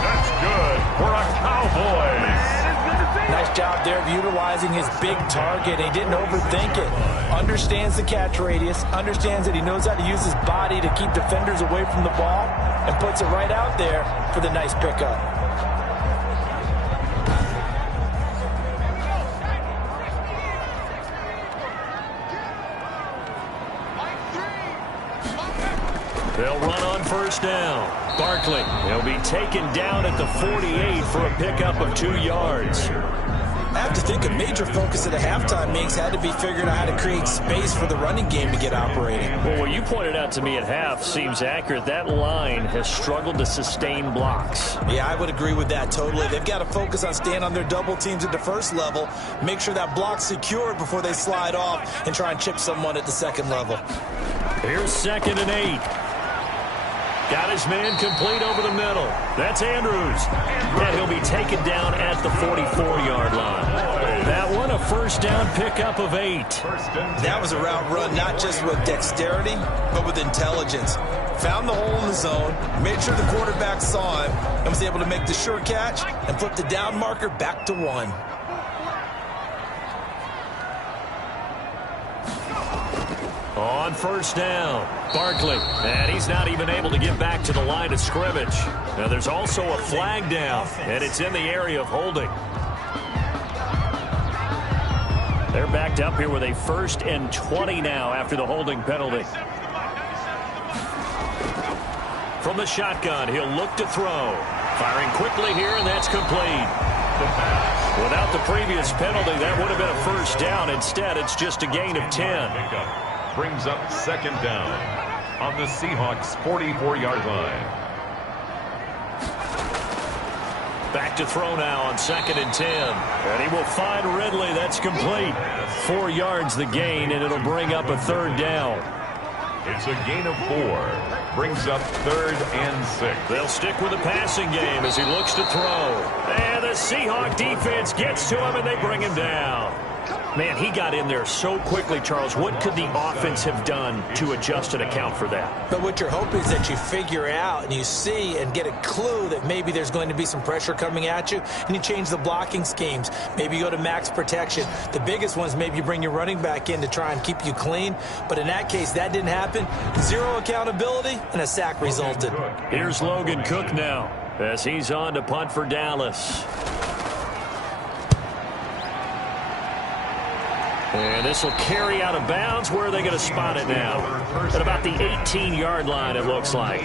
That's good for a Cowboys. Nice job there of utilizing his big target. He didn't overthink it. Understands the catch radius. Understands that he knows how to use his body to keep defenders away from the ball. And puts it right out there for the nice pickup. They'll run on first down. Barkley, he'll be taken down at the 48 for a pickup of 2 yards. I have to think a major focus of the halftime meetings had to be figuring out how to create space for the running game to get operating. Well, what you pointed out to me at half seems accurate. That line has struggled to sustain blocks. Yeah, I would agree with that totally. They've got to focus on staying on their double teams at the first level, make sure that block's secured before they slide off and try and chip someone at the second level. Here's 2nd and 8. Got his man complete over the middle. That's Andrews. And he'll be taken down at the 44-yard line. That one, a first down pickup of 8. That was a route run not just with dexterity, but with intelligence. Found the hole in the zone, made sure the quarterback saw him, and was able to make the sure catch and flip the down marker back to 1. On first down, Barkley, and he's not even able to get back to the line of scrimmage. Now there's also a flag down, and it's in the area of holding. They're backed up here with a 1st and 20 now after the holding penalty. From the shotgun, he'll look to throw. Firing quickly here, and that's complete. Without the previous penalty, that would have been a first down. Instead, it's just a gain of 10. Brings up 2nd down on the Seahawks' 44-yard line. Back to throw now on 2nd and 10. And he will find Ridley. That's complete. 4 yards the gain, and it'll bring up a 3rd down. It's a gain of 4. Brings up 3rd and 6. They'll stick with the passing game as he looks to throw. And the Seahawk defense gets to him, and they bring him down. Man, he got in there so quickly, Charles. What could the offense have done to adjust and account for that? But what you're hoping is that you figure out and you see and get a clue that maybe there's going to be some pressure coming at you, and you change the blocking schemes. Maybe you go to max protection. The biggest one is maybe you bring your running back in to try and keep you clean. But in that case, that didn't happen. 0 accountability, and a sack resulted. Here's Logan Cook now as he's on to punt for Dallas. And this will carry out of bounds. Where are they going to spot it now? At about the 18-yard line, it looks like.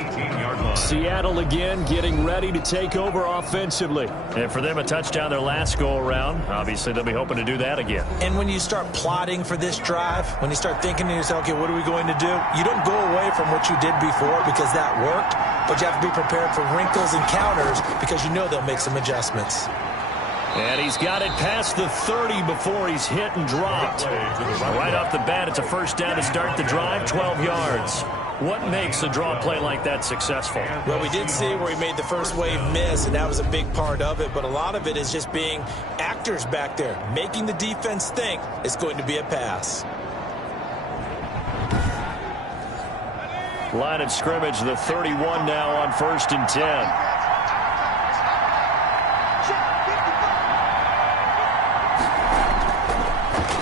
Seattle again getting ready to take over offensively. And for them, a touchdown their last go-around. Obviously, they'll be hoping to do that again. And when you start plotting for this drive, when you start thinking to yourself, okay, what are we going to do? You don't go away from what you did before because that worked, but you have to be prepared for wrinkles and counters because you know they'll make some adjustments. And he's got it past the 30 before he's hit and dropped. Right off the bat, it's a first down to start the drive, 12 yards. What makes a draw play like that successful? Well, we did see where he made the first wave miss, and that was a big part of it. But a lot of it is just being actors back there, making the defense think it's going to be a pass. Line of scrimmage, the 31 now on 1st and 10.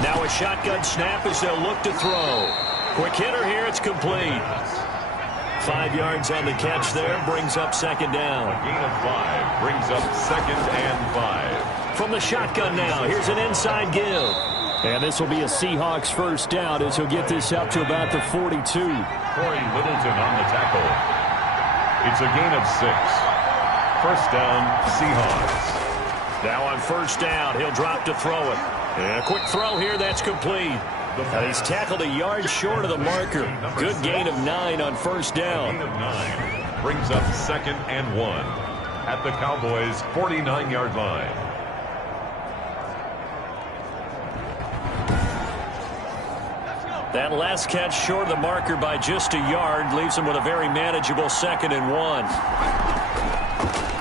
Now a shotgun snap as they'll look to throw. Quick hitter here, it's complete. 5 yards on the catch there, brings up 2nd down. A gain of 5 brings up 2nd and 5. From the shotgun now, here's an inside give. And this will be a Seahawks first down as he'll get this up to about the 42. Corey Littleton on the tackle. It's a gain of 6. First down, Seahawks. Now on first down, he'll drop to throw it. And a quick throw here, that's complete. And he's tackled a yard short of the marker. Good gain of 9 on first down. Gain of 9 brings up 2nd and 1. at the Cowboys' 49-yard line. That last catch short of the marker by just a yard leaves him with a very manageable 2nd and 1.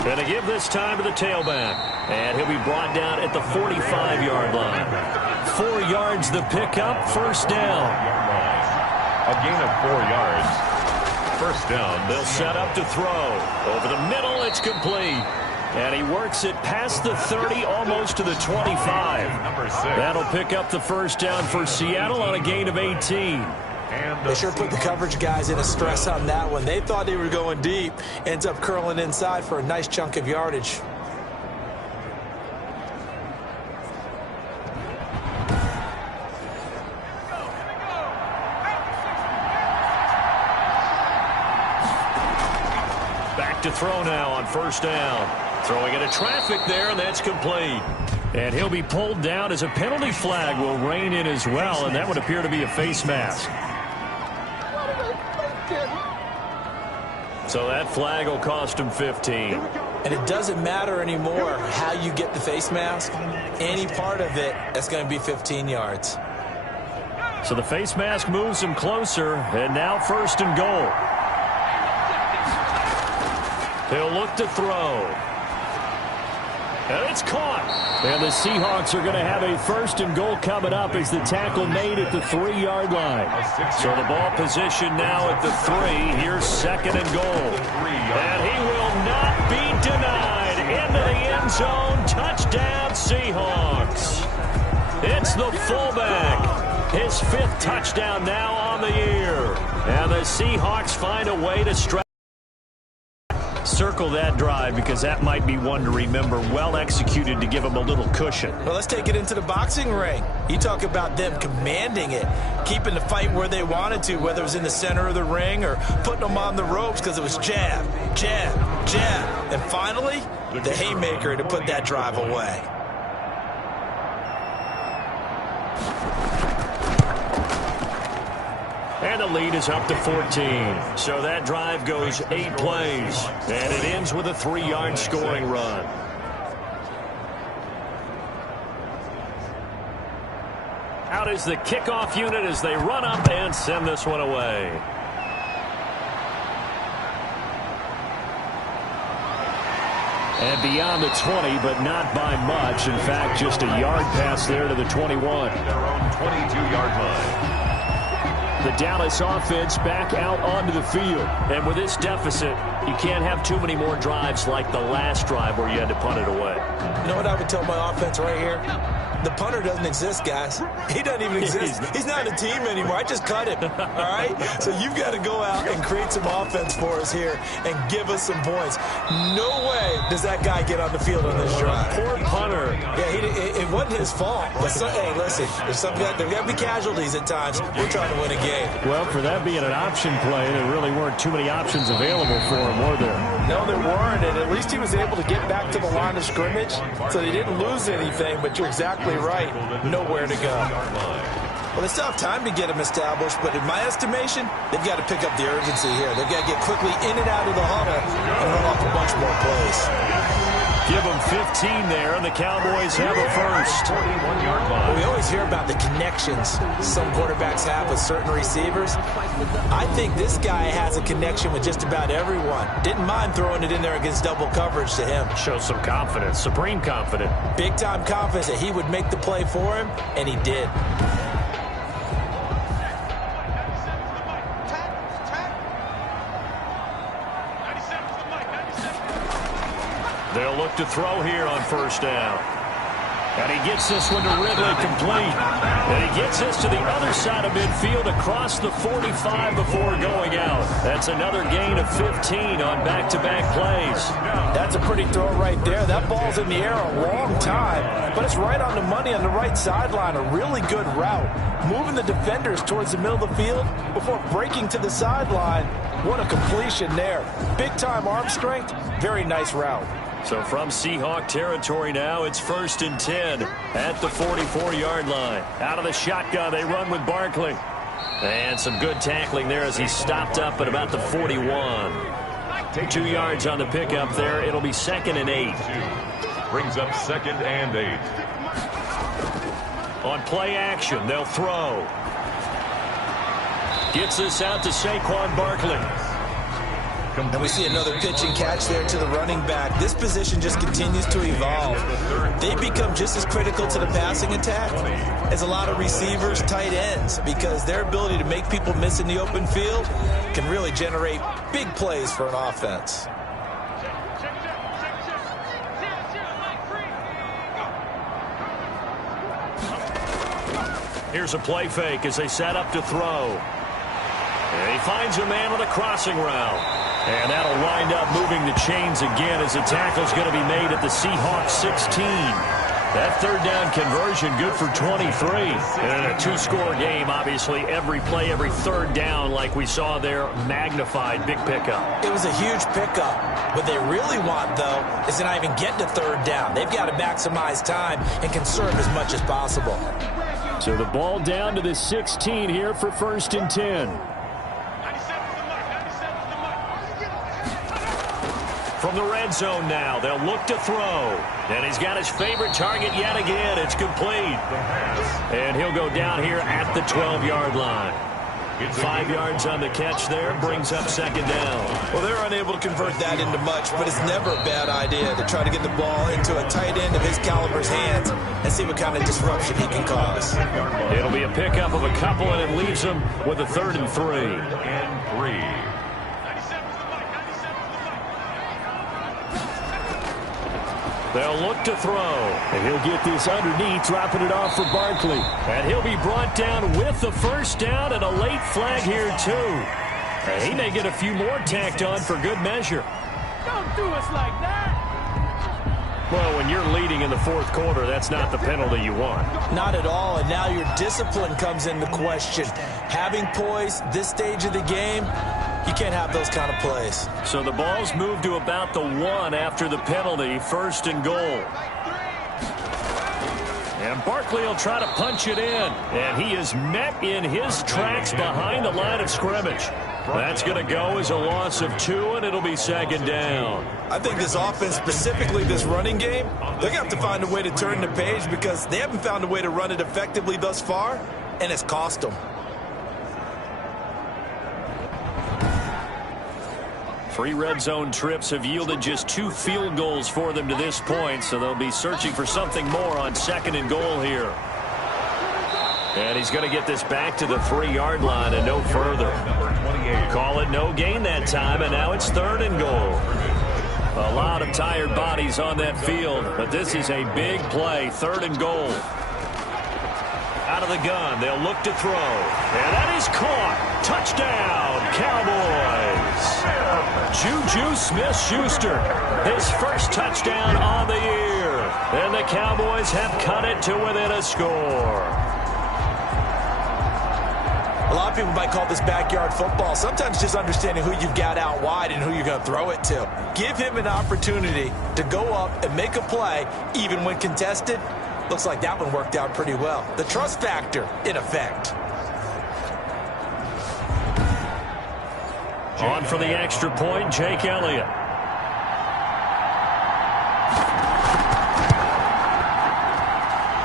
Going to give this time to the tailback. And he'll be brought down at the 45-yard line. 4 yards the pickup, first down. A gain of 4 yards. First down. They'll set up to throw. Over the middle, it's complete. And he works it past the 30, almost to the 25. Number 6. That'll pick up the first down for Seattle on a gain of 18. They sure put the coverage guys in a stress on that one. They thought they were going deep. Ends up curling inside for a nice chunk of yardage. Back to throw now on first down. Throwing into traffic there, and that's complete. And he'll be pulled down as a penalty flag will rein in as well, and that would appear to be a face mask. So that flag will cost him 15. And it doesn't matter anymore how you get the face mask. Any part of it, that's going to be 15 yards. So the face mask moves him closer, and now first and goal. He'll look to throw. And it's caught. And the Seahawks are going to have a first and goal coming up as the tackle made at the 3-yard line. So the ball position now at the 3. Here's second and goal. And he will not be denied. Into the end zone. Touchdown, Seahawks. It's the fullback. His 5th touchdown now on the year. And the Seahawks find a way to strike. Circle that drive because that might be one to remember. Well executed to give him a little cushion. Well, let's take it into the boxing ring. You talk about them commanding it, keeping the fight where they wanted to, whether it was in the center of the ring or putting them on the ropes because it was jab, jab, jab. And finally, the haymaker to put that drive away. And the lead is up to 14. So that drive goes 8 plays. And it ends with a 3-yard scoring run. Out is the kickoff unit as they run up and send this one away. And beyond the 20, but not by much. In fact, just a yard pass there to the 21. Their own 22-yard line. The Dallas offense back out onto the field. And with this deficit, you can't have too many more drives like the last drive where you had to punt it away. You know what I would tell my offense right here? The punter doesn't exist, guys. He doesn't even exist. He's not a team anymore. I just cut him, all right? So you've got to go out and create some offense for us here and give us some points. No way does that guy get on the field on this drive. Poor punter. Yeah, it wasn't his fault. But hey, listen, there's got to be casualties at times. We're trying to win a game. Well, for that being an option play, there really weren't too many options available for him, were there? No, there weren't, and at least he was able to get back to the line of scrimmage, so they didn't lose anything, but you're exactly right. Nowhere to go. Well, they still have time to get them established, but in my estimation, they've got to pick up the urgency here. They've got to get quickly in and out of the huddle and run off a bunch more plays. Give them 15 there, and the Cowboys have a first. Well, we always hear about the connections some quarterbacks have with certain receivers. I think this guy has a connection with just about everyone. Didn't mind throwing it in there against double coverage to him. Shows some confidence, supreme confidence. Big-time confidence that he would make the play for him, and he did. They'll look to throw here on first down. And he gets this one to Ridley complete. And he gets this to the other side of midfield across the 45 before going out. That's another gain of 15 on back-to-back plays. That's a pretty throw right there. That ball's in the air a long time, but it's right on the money on the right sideline. A really good route. Moving the defenders towards the middle of the field before breaking to the sideline. What a completion there. Big-time arm strength. Very nice route. So from Seahawk territory now, it's 1st and 10 at the 44-yard line. Out of the shotgun, they run with Barkley. And some good tackling there as he stopped up at about the 41. 2 yards on the pickup there. It'll be 2nd and 8. Brings up 2nd and 8. On play action, they'll throw. Gets this out to Saquon Barkley. And we see another pitch and catch there to the running back. This position just continues to evolve. They become just as critical to the passing attack as a lot of receivers, tight ends, because their ability to make people miss in the open field can really generate big plays for an offense. Here's a play fake as they set up to throw. And he finds a man with a crossing route. And that'll wind up moving the chains again as the tackle's going to be made at the Seahawks 16. That 3rd down conversion good for 23. And in a 2-score game, obviously, every play, every 3rd down, like we saw there, magnified. Big pickup. It was a huge pickup. What they really want, though, is to not even get to 3rd down. They've got to maximize time and conserve as much as possible. So the ball down to the 16 here for 1st and 10. From the red zone now, they'll look to throw. And he's got his favorite target yet again. It's complete. And he'll go down here at the 12-yard line. 5 yards on the catch there, brings up 2nd down. Well, they're unable to convert that into much, but it's never a bad idea to try to get the ball into a tight end of his caliber's hands and see what kind of disruption he can cause. It'll be a pickup of a couple, and it leaves them with a 3rd and 3. They'll look to throw. And he'll get this underneath, dropping it off for Barkley. And he'll be brought down with the 1st down and a late flag here, too. And he may get a few more tacked on for good measure. Don't do us like that. Well, when you're leading in the 4th quarter, that's not the penalty you want. Not at all, and now your discipline comes into question. Having poise this stage of the game, you can't have those kind of plays. So the ball's moved to about the 1 after the penalty, 1st and goal. And Barkley will try to punch it in. And he is met in his tracks behind the line of scrimmage. That's going to go as a loss of 2, and it'll be 2nd down. I think this offense, specifically this running game, they're going to have to find a way to turn the page because they haven't found a way to run it effectively thus far, and it's cost them. 3 red zone trips have yielded just 2 field goals for them to this point, so they'll be searching for something more on 2nd and goal here. And he's going to get this back to the 3-yard line and no further. Call it no gain that time, and now it's 3rd and goal. A lot of tired bodies on that field, but this is a big play, 3rd and goal. Out of the gun, they'll look to throw. And that is caught. Touchdown, Cowboys. Juju Smith-Schuster, his first touchdown on the year. And the Cowboys have cut it to within a score. A lot of people might call this backyard football. Sometimes just understanding who you've got out wide and who you're going to throw it to. Give him an opportunity to go up and make a play, even when contested. Looks like that one worked out pretty well. The trust factor, in effect. On for the extra point, Jake Elliott.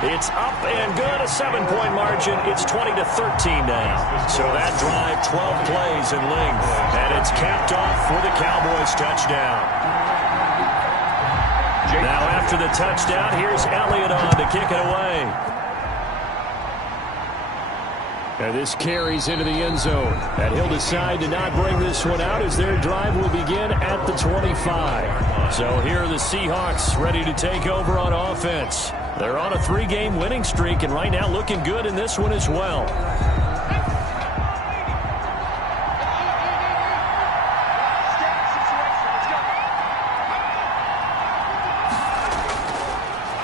It's up and good, a 7-point margin. It's 20-13 now. So that drive, 12 plays in length. And it's capped off for the Cowboys touchdown. Now after the touchdown, here's Elliott on to kick it away. And this carries into the end zone. And he'll decide to not bring this one out as their drive will begin at the 25. So here are the Seahawks ready to take over on offense. They're on a 3-game winning streak and right now looking good in this one as well.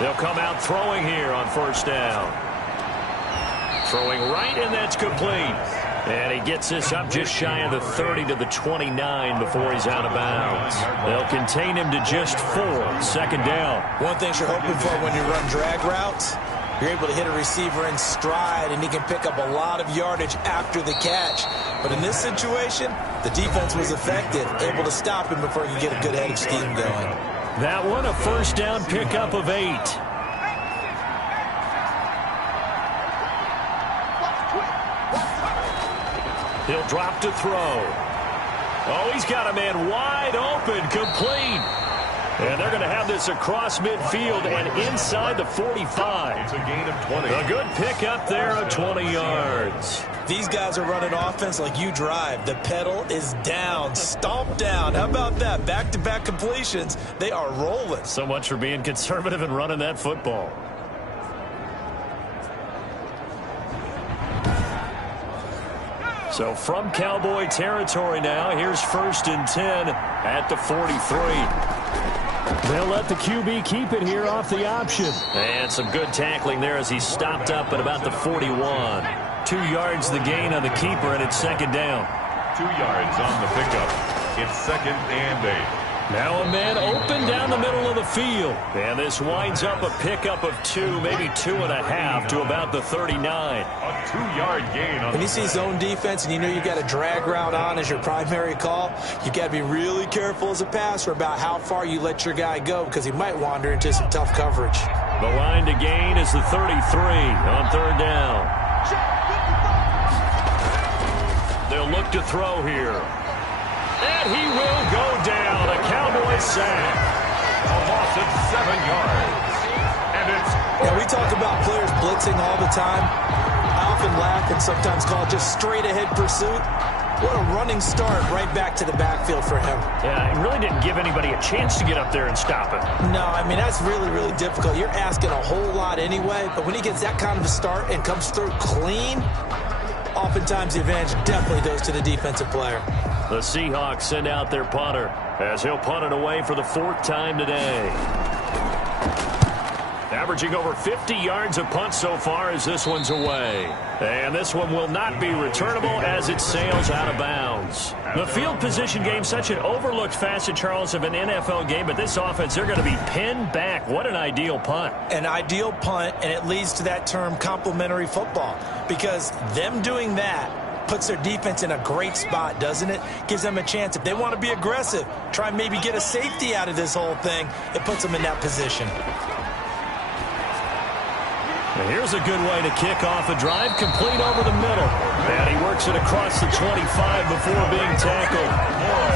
They'll come out throwing here on 1st down. Throwing right, and that's complete. And he gets this up just shy of the 30 to the 29 before he's out of bounds. They'll contain him to just 4. 2nd down. One thing you're hoping for when you run drag routes You're able to hit a receiver in stride, and he can pick up a lot of yardage after the catch. But in this situation, the defense was effective, able to stop him before he could get a good head of steam going. That one, a first down pickup of 8. He'll drop to throw. Oh, he's got a man wide open, complete. And they're going to have this across midfield and inside the 45. It's a gain of 20. A good pickup there of 20 yards. These guys are running offense like you drive. The pedal is down, stomp down. How about that? Back-to-back completions. They are rolling. So much for being conservative and running that football. So from Cowboy territory now, here's 1st and 10 at the 43. They'll let the QB keep it here off the option. And some good tackling there as he stopped up at about the 41. 2 yards the gain on the keeper, and it's 2nd down. 2 yards on the pickup. It's 2nd and 8. Now a man open down the middle of the field. And this winds up a pickup of 2, maybe 2.5 to about the 39. A 2-yard gain on When you see zone defense and you know you've got a drag route on as your primary call, you've got to be really careful as a passer about how far you let your guy go because he might wander into some tough coverage. The line to gain is the 33 on 3rd down. They'll look to throw here. And he will go down. A Cowboy sack. a loss of 7 yards. And it's... Yeah, we talk about players blitzing all the time. I often laugh and sometimes call it just straight-ahead pursuit. What a running start right back to the backfield for him. Yeah, he really didn't give anybody a chance to get up there and stop him. No, I mean, that's really, really difficult. You're asking a whole lot anyway, but when he gets that kind of a start and comes through clean, oftentimes the advantage definitely goes to the defensive player. The Seahawks send out their punter as he'll punt it away for the 4th time today. Averaging over 50 yards a punt so far as this one's away. And this one will not be returnable as it sails out of bounds. The field position game, such an overlooked facet, Charles, of an NFL game, but this offense, they're going to be pinned back. What an ideal punt. An ideal punt, and it leads to that term complementary football, because them doing that puts their defense in a great spot, doesn't it? Gives them a chance. If they want to be aggressive, try and maybe get a safety out of this whole thing, it puts them in that position. And here's a good way to kick off a drive, complete over the middle. And he works it across the 25 before being tackled.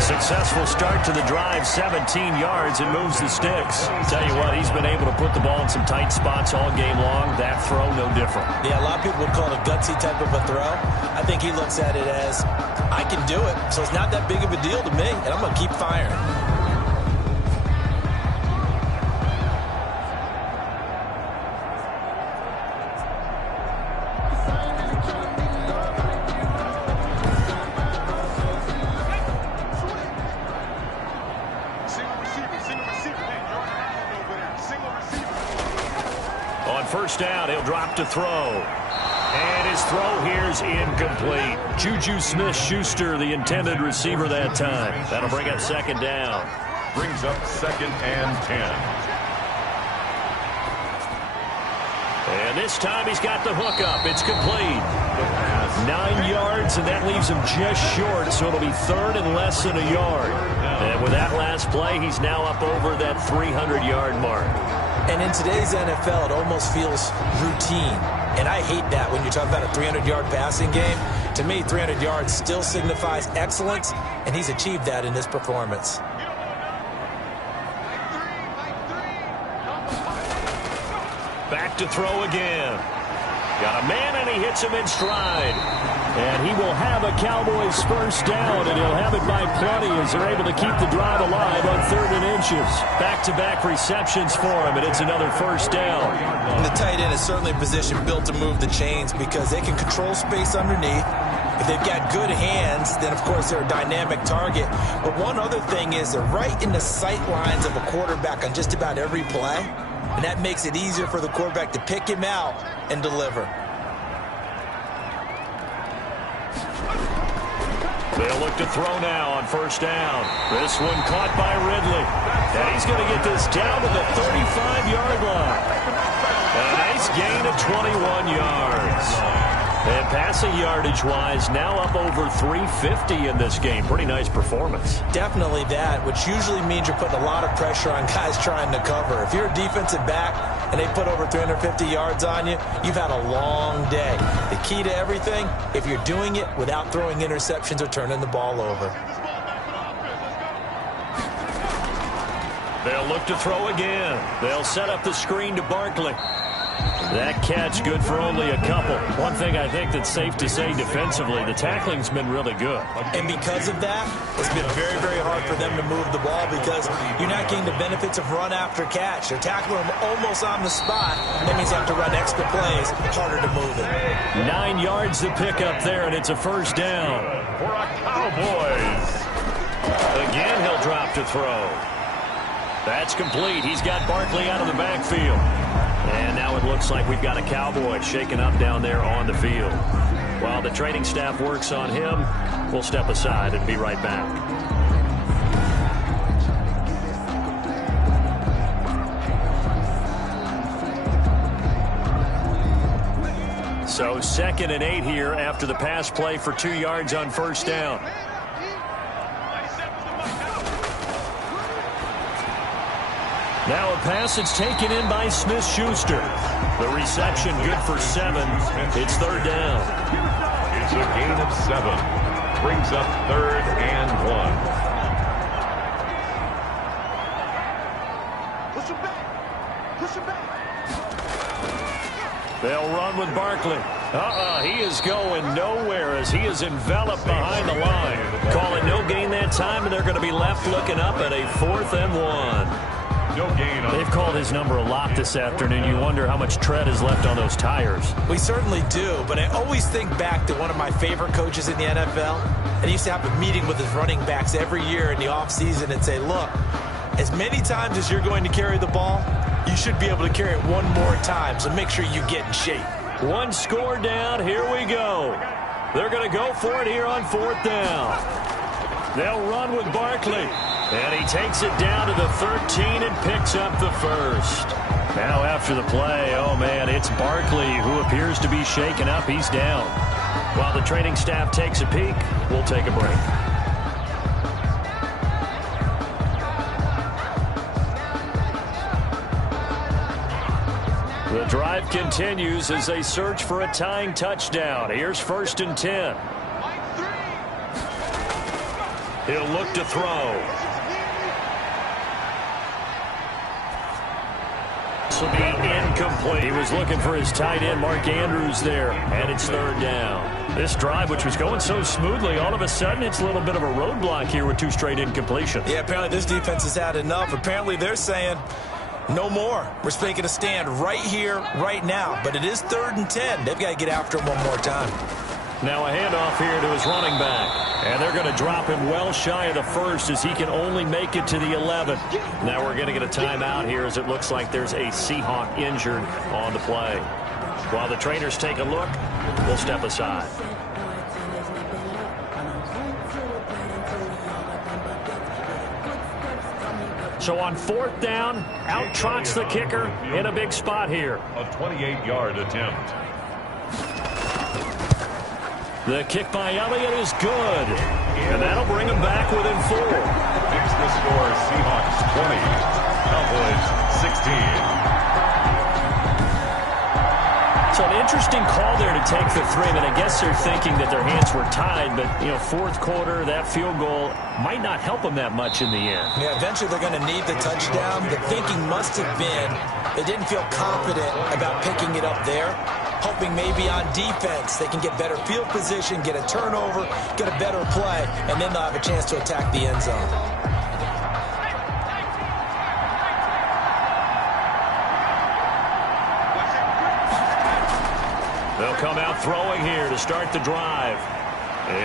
Successful start to the drive, 17 yards, and moves the sticks. Tell you what, he's been able to put the ball in some tight spots all game long. That throw, no different. Yeah, a lot of people would call it a gutsy type of a throw. I think he looks at it as, I can do it, so it's not that big of a deal to me, and I'm going to keep firing. First down, he'll drop to throw. And his throw here's incomplete. Juju Smith-Schuster, the intended receiver that time. That'll bring up 2nd down. Brings up 2nd and 10. And this time he's got the hook up. It's complete. 9 yards, and that leaves him just short, so it'll be 3rd and less than a yard. And with that last play, he's now up over that 300-yard mark. And in today's NFL, it almost feels routine. And I hate that when you're talking about a 300-yard passing game. To me, 300 yards still signifies excellence, and he's achieved that in this performance. Back to throw again. Got a man, and he hits him in stride. And he will have a Cowboys first down, and he'll have it by plenty as they're able to keep the drive alive on 3rd and inches. Back-to-back receptions for him, and it's another first down. And the tight end is certainly a position built to move the chains because they can control space underneath. If they've got good hands, then, of course, they're a dynamic target. But one other thing is they're right in the sight lines of a quarterback on just about every play, and that makes it easier for the quarterback to pick him out and deliver. They'll look to throw now on first down. This one caught by Ridley. And he's going to get this down to the 35-yard line. A nice gain of 21 yards. And passing yardage-wise, now up over 350 in this game. Pretty nice performance. Definitely that, which usually means you're putting a lot of pressure on guys trying to cover. If you're a defensive back and they put over 350 yards on you, you've had a long day. The key to everything, if you're doing it without throwing interceptions or turning the ball over. They'll look to throw again. They'll set up the screen to Barkley. That catch good for only a couple. One thing I think that's safe to say defensively, the tackling's been really good. And because of that, it's been very, very hard for them to move the ball because you're not getting the benefits of run after catch. They're tackling them almost on the spot. That means you have to run extra plays, harder to move it. 9 yards to pick up there, and it's a first down. For our Cowboys. Again, he'll drop to throw. That's complete. He's got Barkley out of the backfield. And now it looks like we've got a Cowboy shaken up down there on the field. While the training staff works on him, we'll step aside and be right back. So 2nd and 8 here after the pass play for 2 yards on first down. Now a pass that's taken in by Smith-Schuster. The reception good for 7. It's 3rd down. It's a gain of 7. Brings up 3rd and 1. Push him back. Push him back. They'll run with Barkley. He is going nowhere as he is enveloped behind the line. Call it no gain that time, and they're going to be left looking up at a 4th and 1. No gain on. They've called his number a lot this afternoon. You wonder how much tread is left on those tires. We certainly do, but I always think back to one of my favorite coaches in the NFL. And he used to have a meeting with his running backs every year in the offseason and say, look, as many times as you're going to carry the ball, you should be able to carry it one more time, so make sure you get in shape. 1 score down. Here we go. They're going to go for it here on 4th down. They'll run with Barkley. And he takes it down to the 13 and picks up the 1st. Now after the play, oh man, it's Barkley who appears to be shaken up. He's down. While the training staff takes a peek, we'll take a break. The drive continues as they search for a tying touchdown. Here's 1st and 10. He'll look to throw. This will be incomplete. He was looking for his tight end, Mark Andrews, there, and it's 3rd down. This drive, which was going so smoothly, all of a sudden it's a little bit of a roadblock here with 2 straight incompletions. Yeah, apparently this defense has had enough. Apparently they're saying, no more. We're making a stand right here, right now. But it is 3rd and 10. They've got to get after him one more time. Now a handoff here to his running back. And they're going to drop him well shy of the 1st as he can only make it to the 11th. Now we're going to get a timeout here as it looks like there's a Seahawk injured on the play. While the trainers take a look, we'll step aside. So on 4th down, out trots the kicker in a big spot here. A 28-yard attempt. The kick by Elliott is good. And that'll bring him back within 4. Fix the score. Seahawks 20. Cowboys 16. So an interesting call there to take the 3. And I guess they're thinking that their hands were tied. But, 4th quarter, that field goal might not help them that much in the end. Yeah, eventually they're going to need the touchdown. The thinking must have been they didn't feel confident about picking it up there. Hoping maybe on defense they can get better field position, get a turnover, get a better play, and then they'll have a chance to attack the end zone. They'll come out throwing here to start the drive.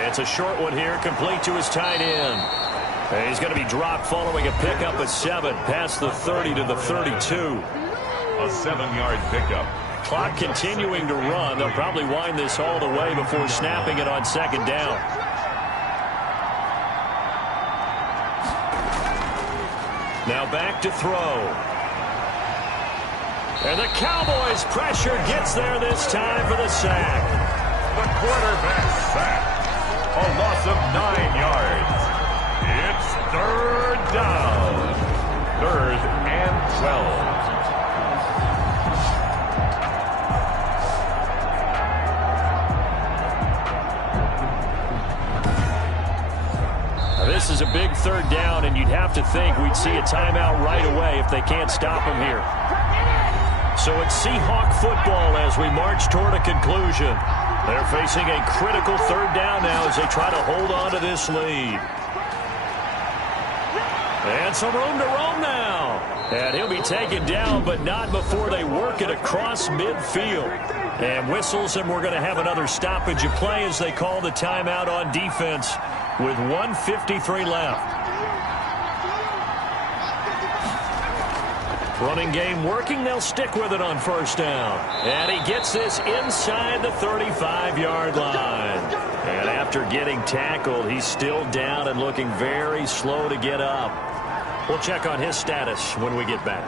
It's a short one here, complete to his tight end. And he's going to be dropped following a pickup of 7 past the 30 to the 32. A 7-yard pickup. Clock continuing to run. They'll probably wind this all the way before snapping it on 2nd down. Now back to throw. And the Cowboys' pressure gets there this time for the sack. The quarterback sacked. A loss of 9 yards. It's third down. 3rd and 12. This is a big 3rd down, and you'd have to think we'd see a timeout right away if they can't stop him here. So it's Seahawk football as we march toward a conclusion. They're facing a critical 3rd down now as they try to hold on to this lead. And some room to roam now. And he'll be taken down, but not before they work it across midfield. And whistles, and we're going to have another stoppage of play as they call the timeout on defense with 1:53 left. Running game working. They'll stick with it on 1st down. And he gets this inside the 35-yard line. And after getting tackled, he's still down and looking very slow to get up. We'll check on his status when we get back.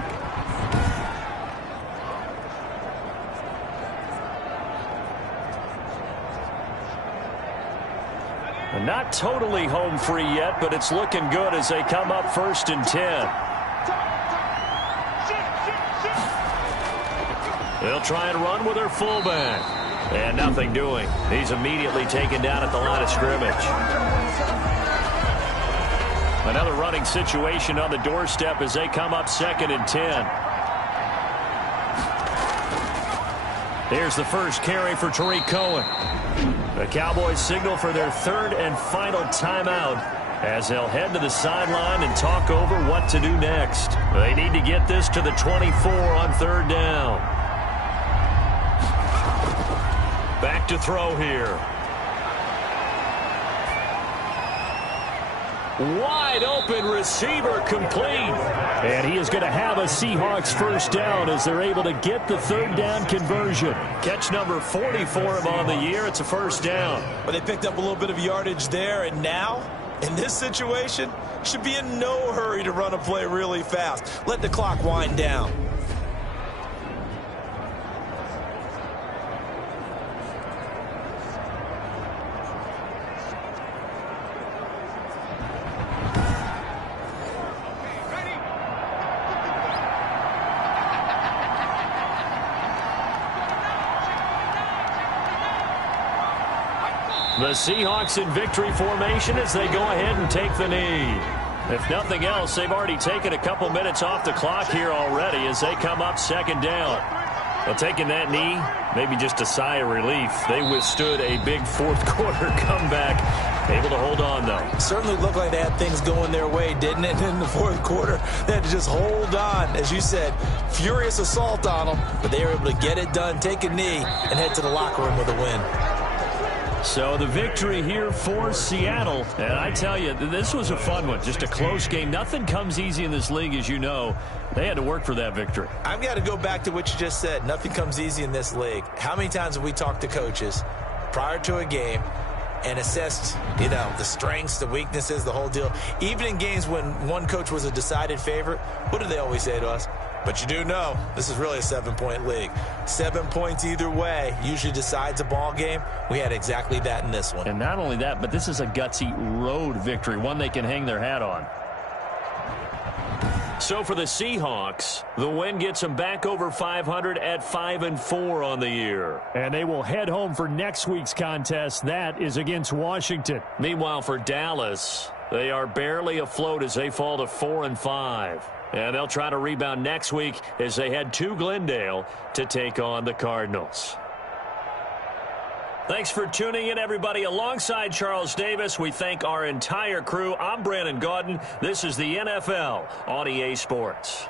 Not totally home free yet, but it's looking good as they come up 1st and 10. They'll try and run with their fullback. And nothing doing. He's immediately taken down at the line of scrimmage. Another running situation on the doorstep as they come up 2nd and 10. Here's the first carry for Tariq Cohen. The Cowboys signal for their 3rd and final timeout as they'll head to the sideline and talk over what to do next. They need to get this to the 24 on 3rd down. Back to throw here. Wide open receiver complete. And he is going to have a Seahawks 1st down as they're able to get the 3rd down conversion. Catch number 40 for him on the year. It's a 1st down. But they picked up a little bit of yardage there, and now, in this situation, should be in no hurry to run a play really fast. Let the clock wind down. The Seahawks in victory formation as they go ahead and take the knee. If nothing else, they've already taken a couple minutes off the clock here already as they come up 2nd down. Well, taking that knee, maybe just a sigh of relief. They withstood a big 4th quarter comeback. Able to hold on, though. Certainly looked like they had things going their way, didn't it? In the 4th quarter, they had to just hold on. As you said, furious assault on them, but they were able to get it done, take a knee, and head to the locker room with a win. So the victory here for Seattle. And I tell you, this was a fun one. Just a close game. Nothing comes easy in this league, as you know. They had to work for that victory. I've got to go back to what you just said. Nothing comes easy in this league. How many times have we talked to coaches prior to a game and assessed, the strengths, the weaknesses, the whole deal? Even in games when one coach was a decided favorite, what do they always say to us? But you do know this is really a 7-point league. 7 points either way usually decides a ball game. We had exactly that in this one. And not only that, but this is a gutsy road victory, one they can hang their hat on. So for the Seahawks, the win gets them back over 500 at 5-4 on the year. And they will head home for next week's contest. That is against Washington. Meanwhile, for Dallas, they are barely afloat as they fall to 4-5. And they'll try to rebound next week as they head to Glendale to take on the Cardinals. Thanks for tuning in, everybody. Alongside Charles Davis, we thank our entire crew. I'm Brandon Gaudin. This is the NFL on EA Sports.